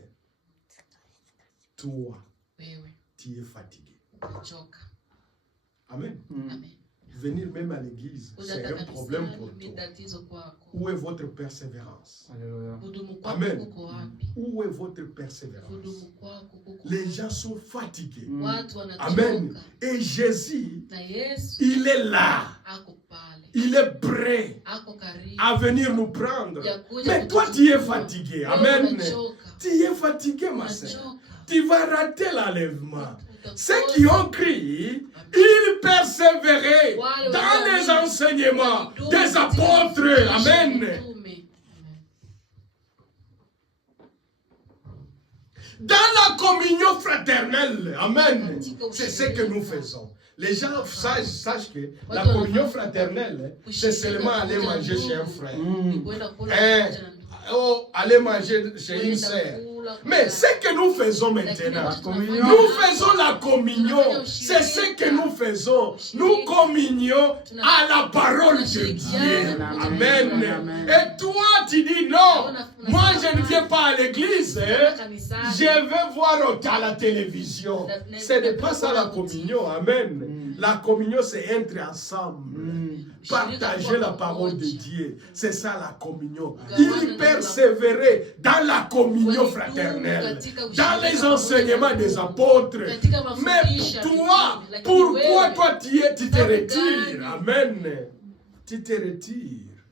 toi, tu es fatigué. Amen. Venir même à l'église, c'est un problème pour toi. Où est votre persévérance? Amen. Où est votre persévérance? Les gens sont fatigués. Amen. Et Jésus, il est là. Il est prêt à venir nous prendre. Mais toi, tu es fatigué. Amen. Tu es fatigué, ma soeur. Tu vas rater l'enlèvement. Ceux qui ont crié, ils persévéraient dans les enseignements des apôtres. Amen. Dans la communion fraternelle. Amen. C'est ce que nous faisons. Les gens sachent que la communion fraternelle, c'est seulement aller manger chez un frère. Aller manger chez une sœur. Mais ce que nous faisons maintenant, nous faisons la communion. C'est ce que nous faisons. Nous communions à la parole de Dieu. Amen. Et toi, tu dis non. Moi, je ne viens pas à l'église. Je vais voir à la télévision. Ce n'est pas ça la communion. Amen. La communion, c'est être ensemble. Partager la parole de Dieu. C'est ça la communion. Il persévérait dans la communion fraternelle, dans les enseignements des apôtres. Mais toi, pourquoi toi tu te retires? Amen. Tu te retires.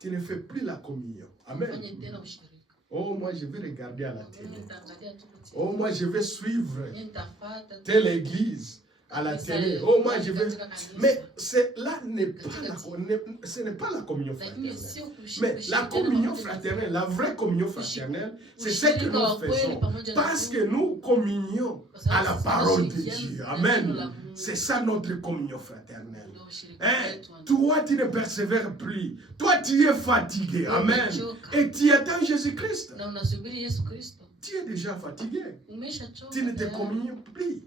Tu ne fais plus la communion. Amen. Oh, moi je vais regarder à la télé. Oh, moi je vais suivre telle église à la télé. Oh, moi je vais. Mais là ce n'est pas la communion fraternelle. Mais la communion fraternelle, la vraie communion fraternelle, c'est ce que nous faisons. Parce que nous communions à la parole de Dieu. Amen. C'est ça notre communion fraternelle. Hein? Toi, tu ne persévères plus. Toi, tu es fatigué. Amen. Et tu attends Jésus-Christ. Tu es déjà fatigué. Tu ne te communies plus.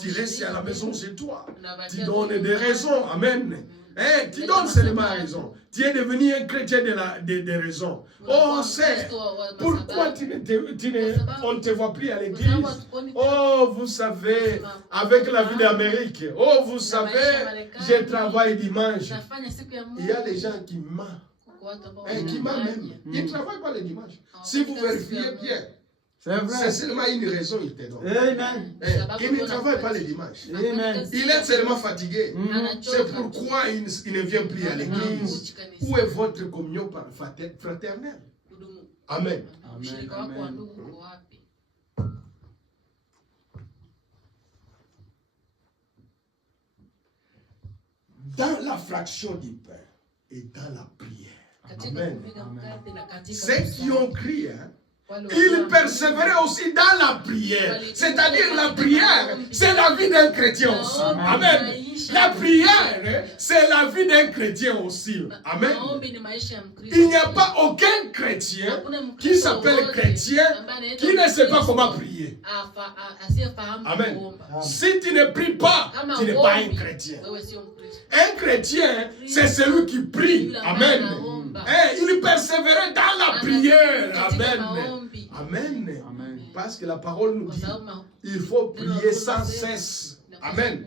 Tu restes à la maison chez toi. Tu donnes des raisons. Amen. Hein? Tu donnes seulement raison. Tu es devenu un chrétien des raisons. Oh, c'est pourquoi on ne te voit plus à l'église? Oh, vous savez, avec la vie d'Amérique. Oh, vous savez, je travaille dimanche. Il y a des gens qui mentent. Qui mentent même. Ils ne travaillent pas le dimanche. Si vous vérifiez bien, c'est seulement une raison qu'il te donne. Amen. Il ne travaille pas le dimanche. Amen. Il est seulement fatigué. C'est pourquoi il ne vient plus à l'église. Où est votre communion fraternelle? Amen. Amen. Dans la fraction du pain et dans la prière. Amen. Ceux qui ont crié, il persévérait aussi dans la prière. C'est-à-dire la prière, c'est la vie d'un chrétien aussi. Amen. La prière, c'est la vie d'un chrétien aussi. Amen. Il n'y a pas aucun chrétien qui s'appelle chrétien qui ne sait pas comment prier. Amen. Si tu ne pries pas, tu n'es pas un chrétien. Un chrétien, c'est celui qui prie. Amen. Il persévérait dans la prière. Amen. Amen. Amen. Parce que la parole nous dit, il faut prier sans cesse. Amen.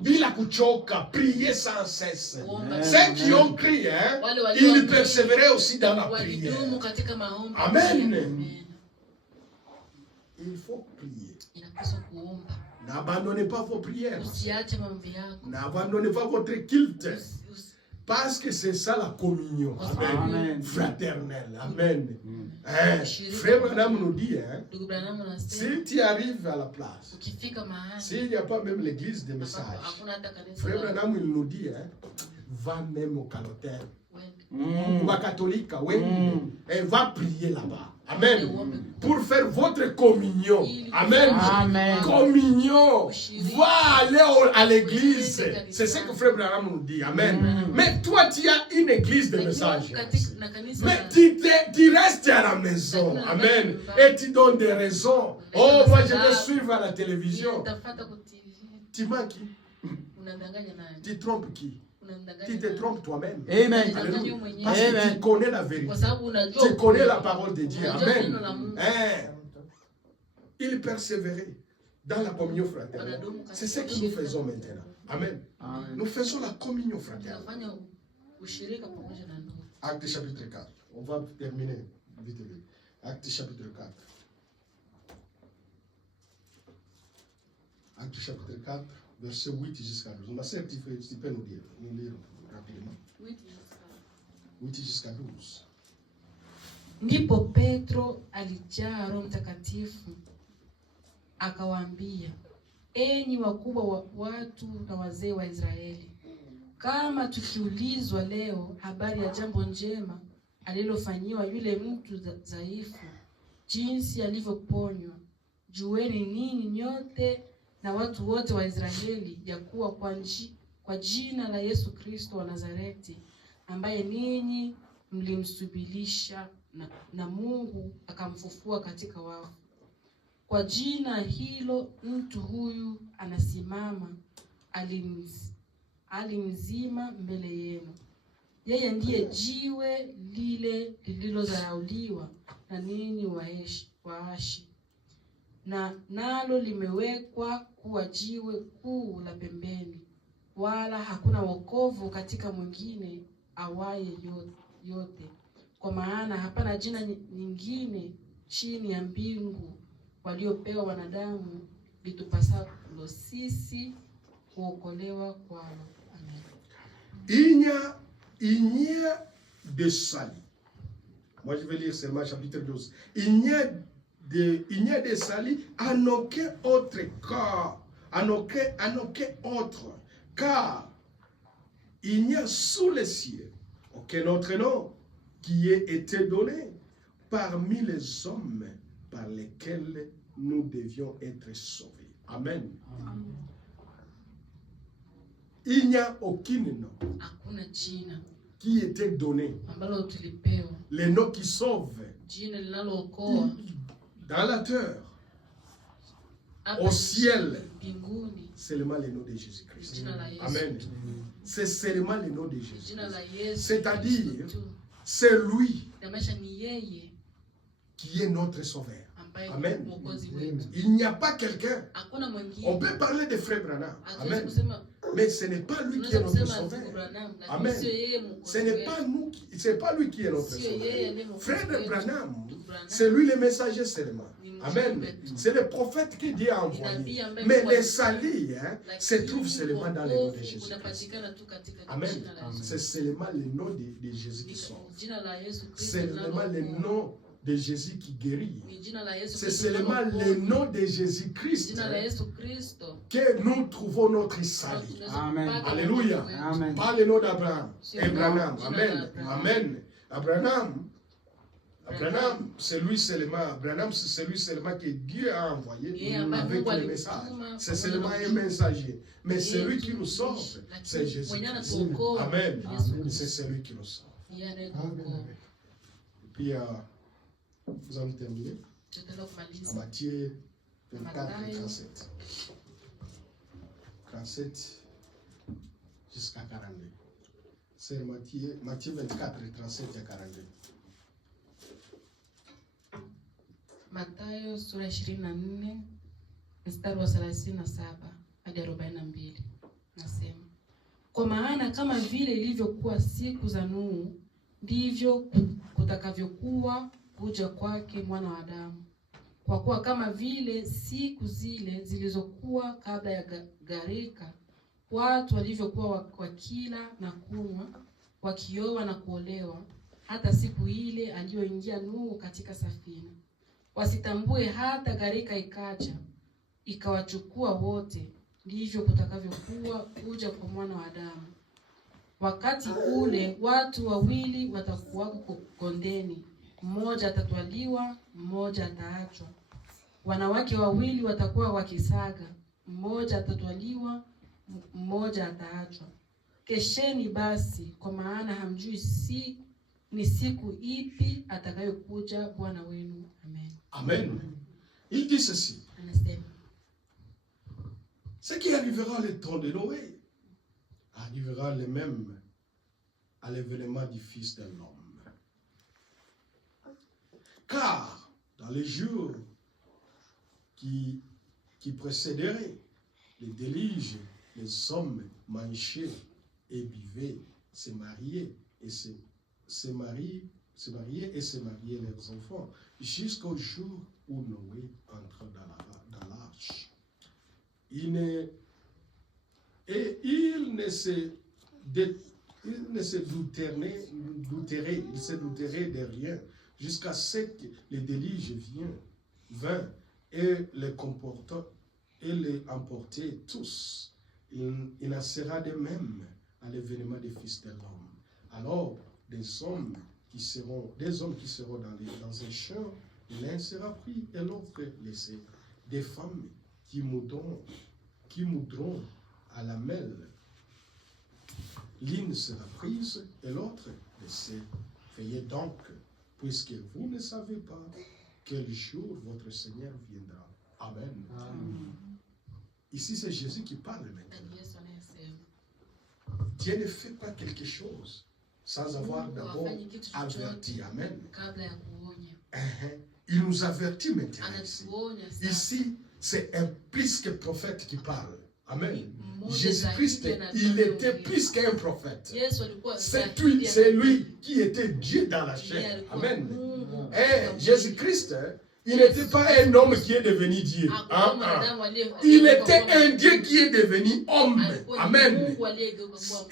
Bila kuchoka, prier sans cesse. Ceux qui ont crié, ils persévéraient aussi dans la prière. Amen. Il faut prier. N'abandonnez pas vos prières. N'abandonnez pas votre culte. Parce que c'est ça la communion. Amen. Amen. Fraternelle. Amen. Frère Branham nous dit, si tu arrives à la place, s'il n'y a pas même l'église des messages, Frère Branham il nous dit, va même au Caloteur. Ou à catholique, et va prier là-bas. Amen. Pour faire votre communion. Amen. Amen. Communion. Va aller à l'église. C'est ce que Frère Branham nous dit. Amen. Mais toi, tu as une église de messages. Mais tu restes à la maison. Amen. Et tu donnes des raisons. Oh, moi je vais suivre à la télévision. Tu mens qui? Tu trompes qui? Tu te trompes toi-même. Amen. Parce que tu connais la vérité. Tu connais la parole de Dieu. Amen. Il persévérait dans la communion fraternelle. C'est ce que nous faisons maintenant. Amen. Nous faisons la communion fraternelle. Acte chapitre 4. On va terminer vite. Acte chapitre 4. Acte chapitre 4. Verset 8 jusqu'à 12. On a certes, tu peux nous lire rapidement. 8 jusqu'à 12. Ndipo Petro alijaa Roho Mtakatifu akawaambia, enyi wakubwa wa watu na wazee wa Israeli, kama tukiulizwa leo habari ya jambo njema alilofanyiwa yule mtu dhaifu, jinsi alivyoponywa, jueni ninyi nyote na watu wote wa Israeli ya kuwa kwa jina la Yesu Kristo wa Nazareti, ambaye ninyi mlimsubilisha na Mungu akamfufua katika wafu, kwa jina hilo mtu huyu anasimama alimzima mbele yenu. Yeye ndiye jiwe lile lililodharauliwa na ninyi waashi, na nalo limewekwa kuwa jiwe kuu la pembeni, wala hakuna wokovu katika mwingine awaye yote, kwa maana hapana jina nyingine chini ya mbingu waliopewa wanadamu litupasalo sisi kuokolewa kwalo. Amen. Il n'y a de salut. Moi je vais lire seulement chapitre 12. Il n'y a de salut en aucun autre cas, en aucun autre, car il n'y a sous les cieux aucun autre nom qui ait été donné parmi les hommes par lesquels nous devions être sauvés. Amen. Amen. Il n'y a aucun nom Hakuna jina qui était donné. ambalo tulipewa, Les noms qui sauvent jina linalookoa dans la terre, hapa au ciel, mbinguni, seulement le nom de Jésus-Christ. jina la Yesu. Amen. C'est seulement le nom de Jésus. Jina la Yesu. C'est-à-dire, Kristo tu. c'est lui Inamaanisha ni yeye qui est notre sauveur. ambaye Amen. mwokozi wetu. Il n'y a pas quelqu'un. Hakuna mwingine. On peut parler de frère Branham. Hatuwezi Amen. kusema Mais ce n'est pas lui qui est tunaweza notre kusema sauveur. Branham, lakini Amen. sio yeye mwokozi Ce n'est wetu. pas nous, c'est pas lui qui est notre Sio yeye sauveur. ndiye mwokozi Frère wetu. Branham, Branham c'est lui le messager seulement. ni mjumbe Amen. tu. C'est le prophète que Dieu a Ni nabii envoyé. ambaye Mais Mungu les alituma. salis se Lakini trouvent seulement dans le nom de wokovu Jésus. unapatikana tu katika Amen. jina la Yesu. C'est seulement le nom de Jésus qui Ni sauve. jina la Yesu Kristo C'est seulement le linalookoa. nom de Jésus qui guérit. Ni jina la Yesu C'est Kristo seulement le linalookoa. nom de Jésus-Christ Jina la Yesu Kristo que nous trouvons notre salut. tunaweza Amen. kupata Alléluia. wokovu wetu. Amen. Pas le nom d'Abraham. C'est Abraham. le nom Amen. d'Abraham. Amen. Abraham, c'est lui seulement. Abraham, c'est celui seulement que Dieu a envoyé Yeye ambaye avec Mungu le message. alimtuma C'est pamoja seulement na un ujumbe. messager. Mais Yeye celui tu qui nous sauve, lakini c'est Jésus. mwenye Christ. anatuokoa Amen. ni Yesu Amen. Kristo. C'est celui qui nous sauve. Yeye anayetuokoa. Et puis, nous allons terminer Tutaenda à kumaliza Matthieu 24 et Mathayo. 37. 37 jusqu'à 42. C'est Matthieu 24 et 37 à 42. Mathayo sura 24 mstari wa 37 hadi 42. Nasema, kwa maana kama vile ilivyokuwa siku za Nuhu, ndivyo kutakavyokuwa kuja kwake Mwana wa Adamu. Kwa kuwa kama vile siku zile zilizokuwa kabla ya gharika, watu walivyokuwa wakila na kunywa, wakioa na kuolewa, hata siku ile aliyoingia Nuhu katika safina, wasitambue hata gharika ikaja ikawachukua wote, ndivyo kutakavyokuwa kuja kwa Mwana wa Adamu. Wakati ule watu wawili watakuwako kondeni, mmoja atatwaliwa, mmoja ataachwa. Wanawake wawili watakuwa wakisaga, mmoja atatwaliwa, mmoja ataachwa. Kesheni basi, kwa maana hamjui ni siku ipi atakayokuja Bwana wenu. Amen. Amen. Il dit ceci. Anasema, Ce qui arrivera le temps de Noé arrivera le même à l'événement du Fils de l'homme. Car dans les jours qui précéderaient le déluge, les hommes mangeaient et buvaient, se mariaient et se mariaient leurs enfants, jusqu'au jour où Noé entra dans l'arche. Il ne se douterait de rien jusqu'à ce que le déluge vint et les comporter et les emporter tous. Il en sera de même à l'événement des fils de l'homme. Alors, des hommes qui seront dans un champ, l'un sera pris et l'autre laissé. Des femmes qui moudront à la mêle, l'une sera prise et l'autre laissée. Veillez donc, puisque vous ne savez pas quel jour votre Seigneur viendra. Amen. Amen. Ici, c'est Jésus qui parle maintenant. Dieu ne fait pas quelque chose sans avoir d'abord averti. Amen. Il nous avertit maintenant ici. Ici, c'est un plus que prophète qui parle. Amen. Jésus-Christ, il était plus qu'un prophète. C'est lui qui était Dieu dans la chair. Amen. Et Jésus-Christ, il n'était pas un homme qui est devenu Dieu. Il était un Dieu qui est devenu homme. Amen.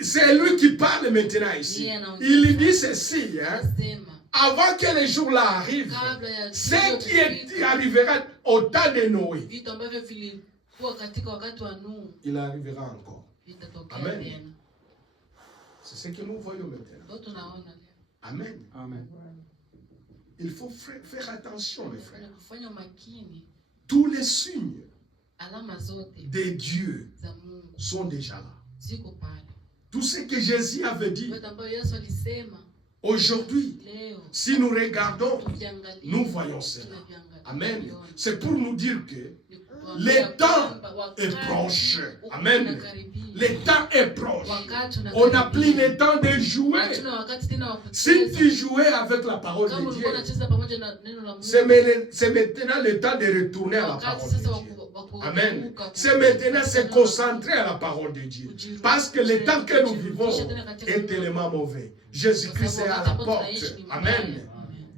C'est lui qui parle maintenant ici. Il dit ceci, avant que les jours-là arrivent, ce qui arrivera au temps de Noé, il arrivera encore. Amen. C'est ce que nous voyons maintenant. Amen. Amen. Il faut faire attention, mes frères. Tous les signes de Dieu sont déjà là. Tout ce que Jésus avait dit, aujourd'hui, si nous regardons, nous voyons cela. Amen. C'est pour nous dire que le temps est proche. Amen. Le temps est proche. On n'a plus le temps de jouer. Si tu jouais avec la parole de Dieu, c'est maintenant le temps de retourner à la parole de Dieu. Amen. C'est maintenant se concentrer à la parole de Dieu. Parce que le temps que nous vivons est tellement mauvais. Jésus-Christ est à la porte. Amen.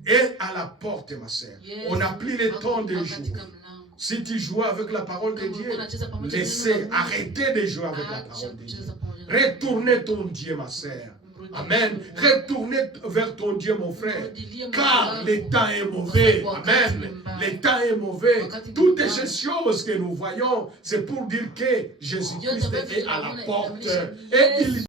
Et à la porte, ma sœur. On n'a plus le temps de jouer. Si tu joues avec la parole de Dieu, arrêtez de jouer avec la parole de Dieu. Retournez ton Dieu, ma sœur. Amen. Retournez vers ton Dieu, mon frère. Car le temps est mauvais. Amen. Le temps est mauvais. Toutes ces choses que nous voyons, c'est pour dire que Jésus-Christ est à la porte. Et il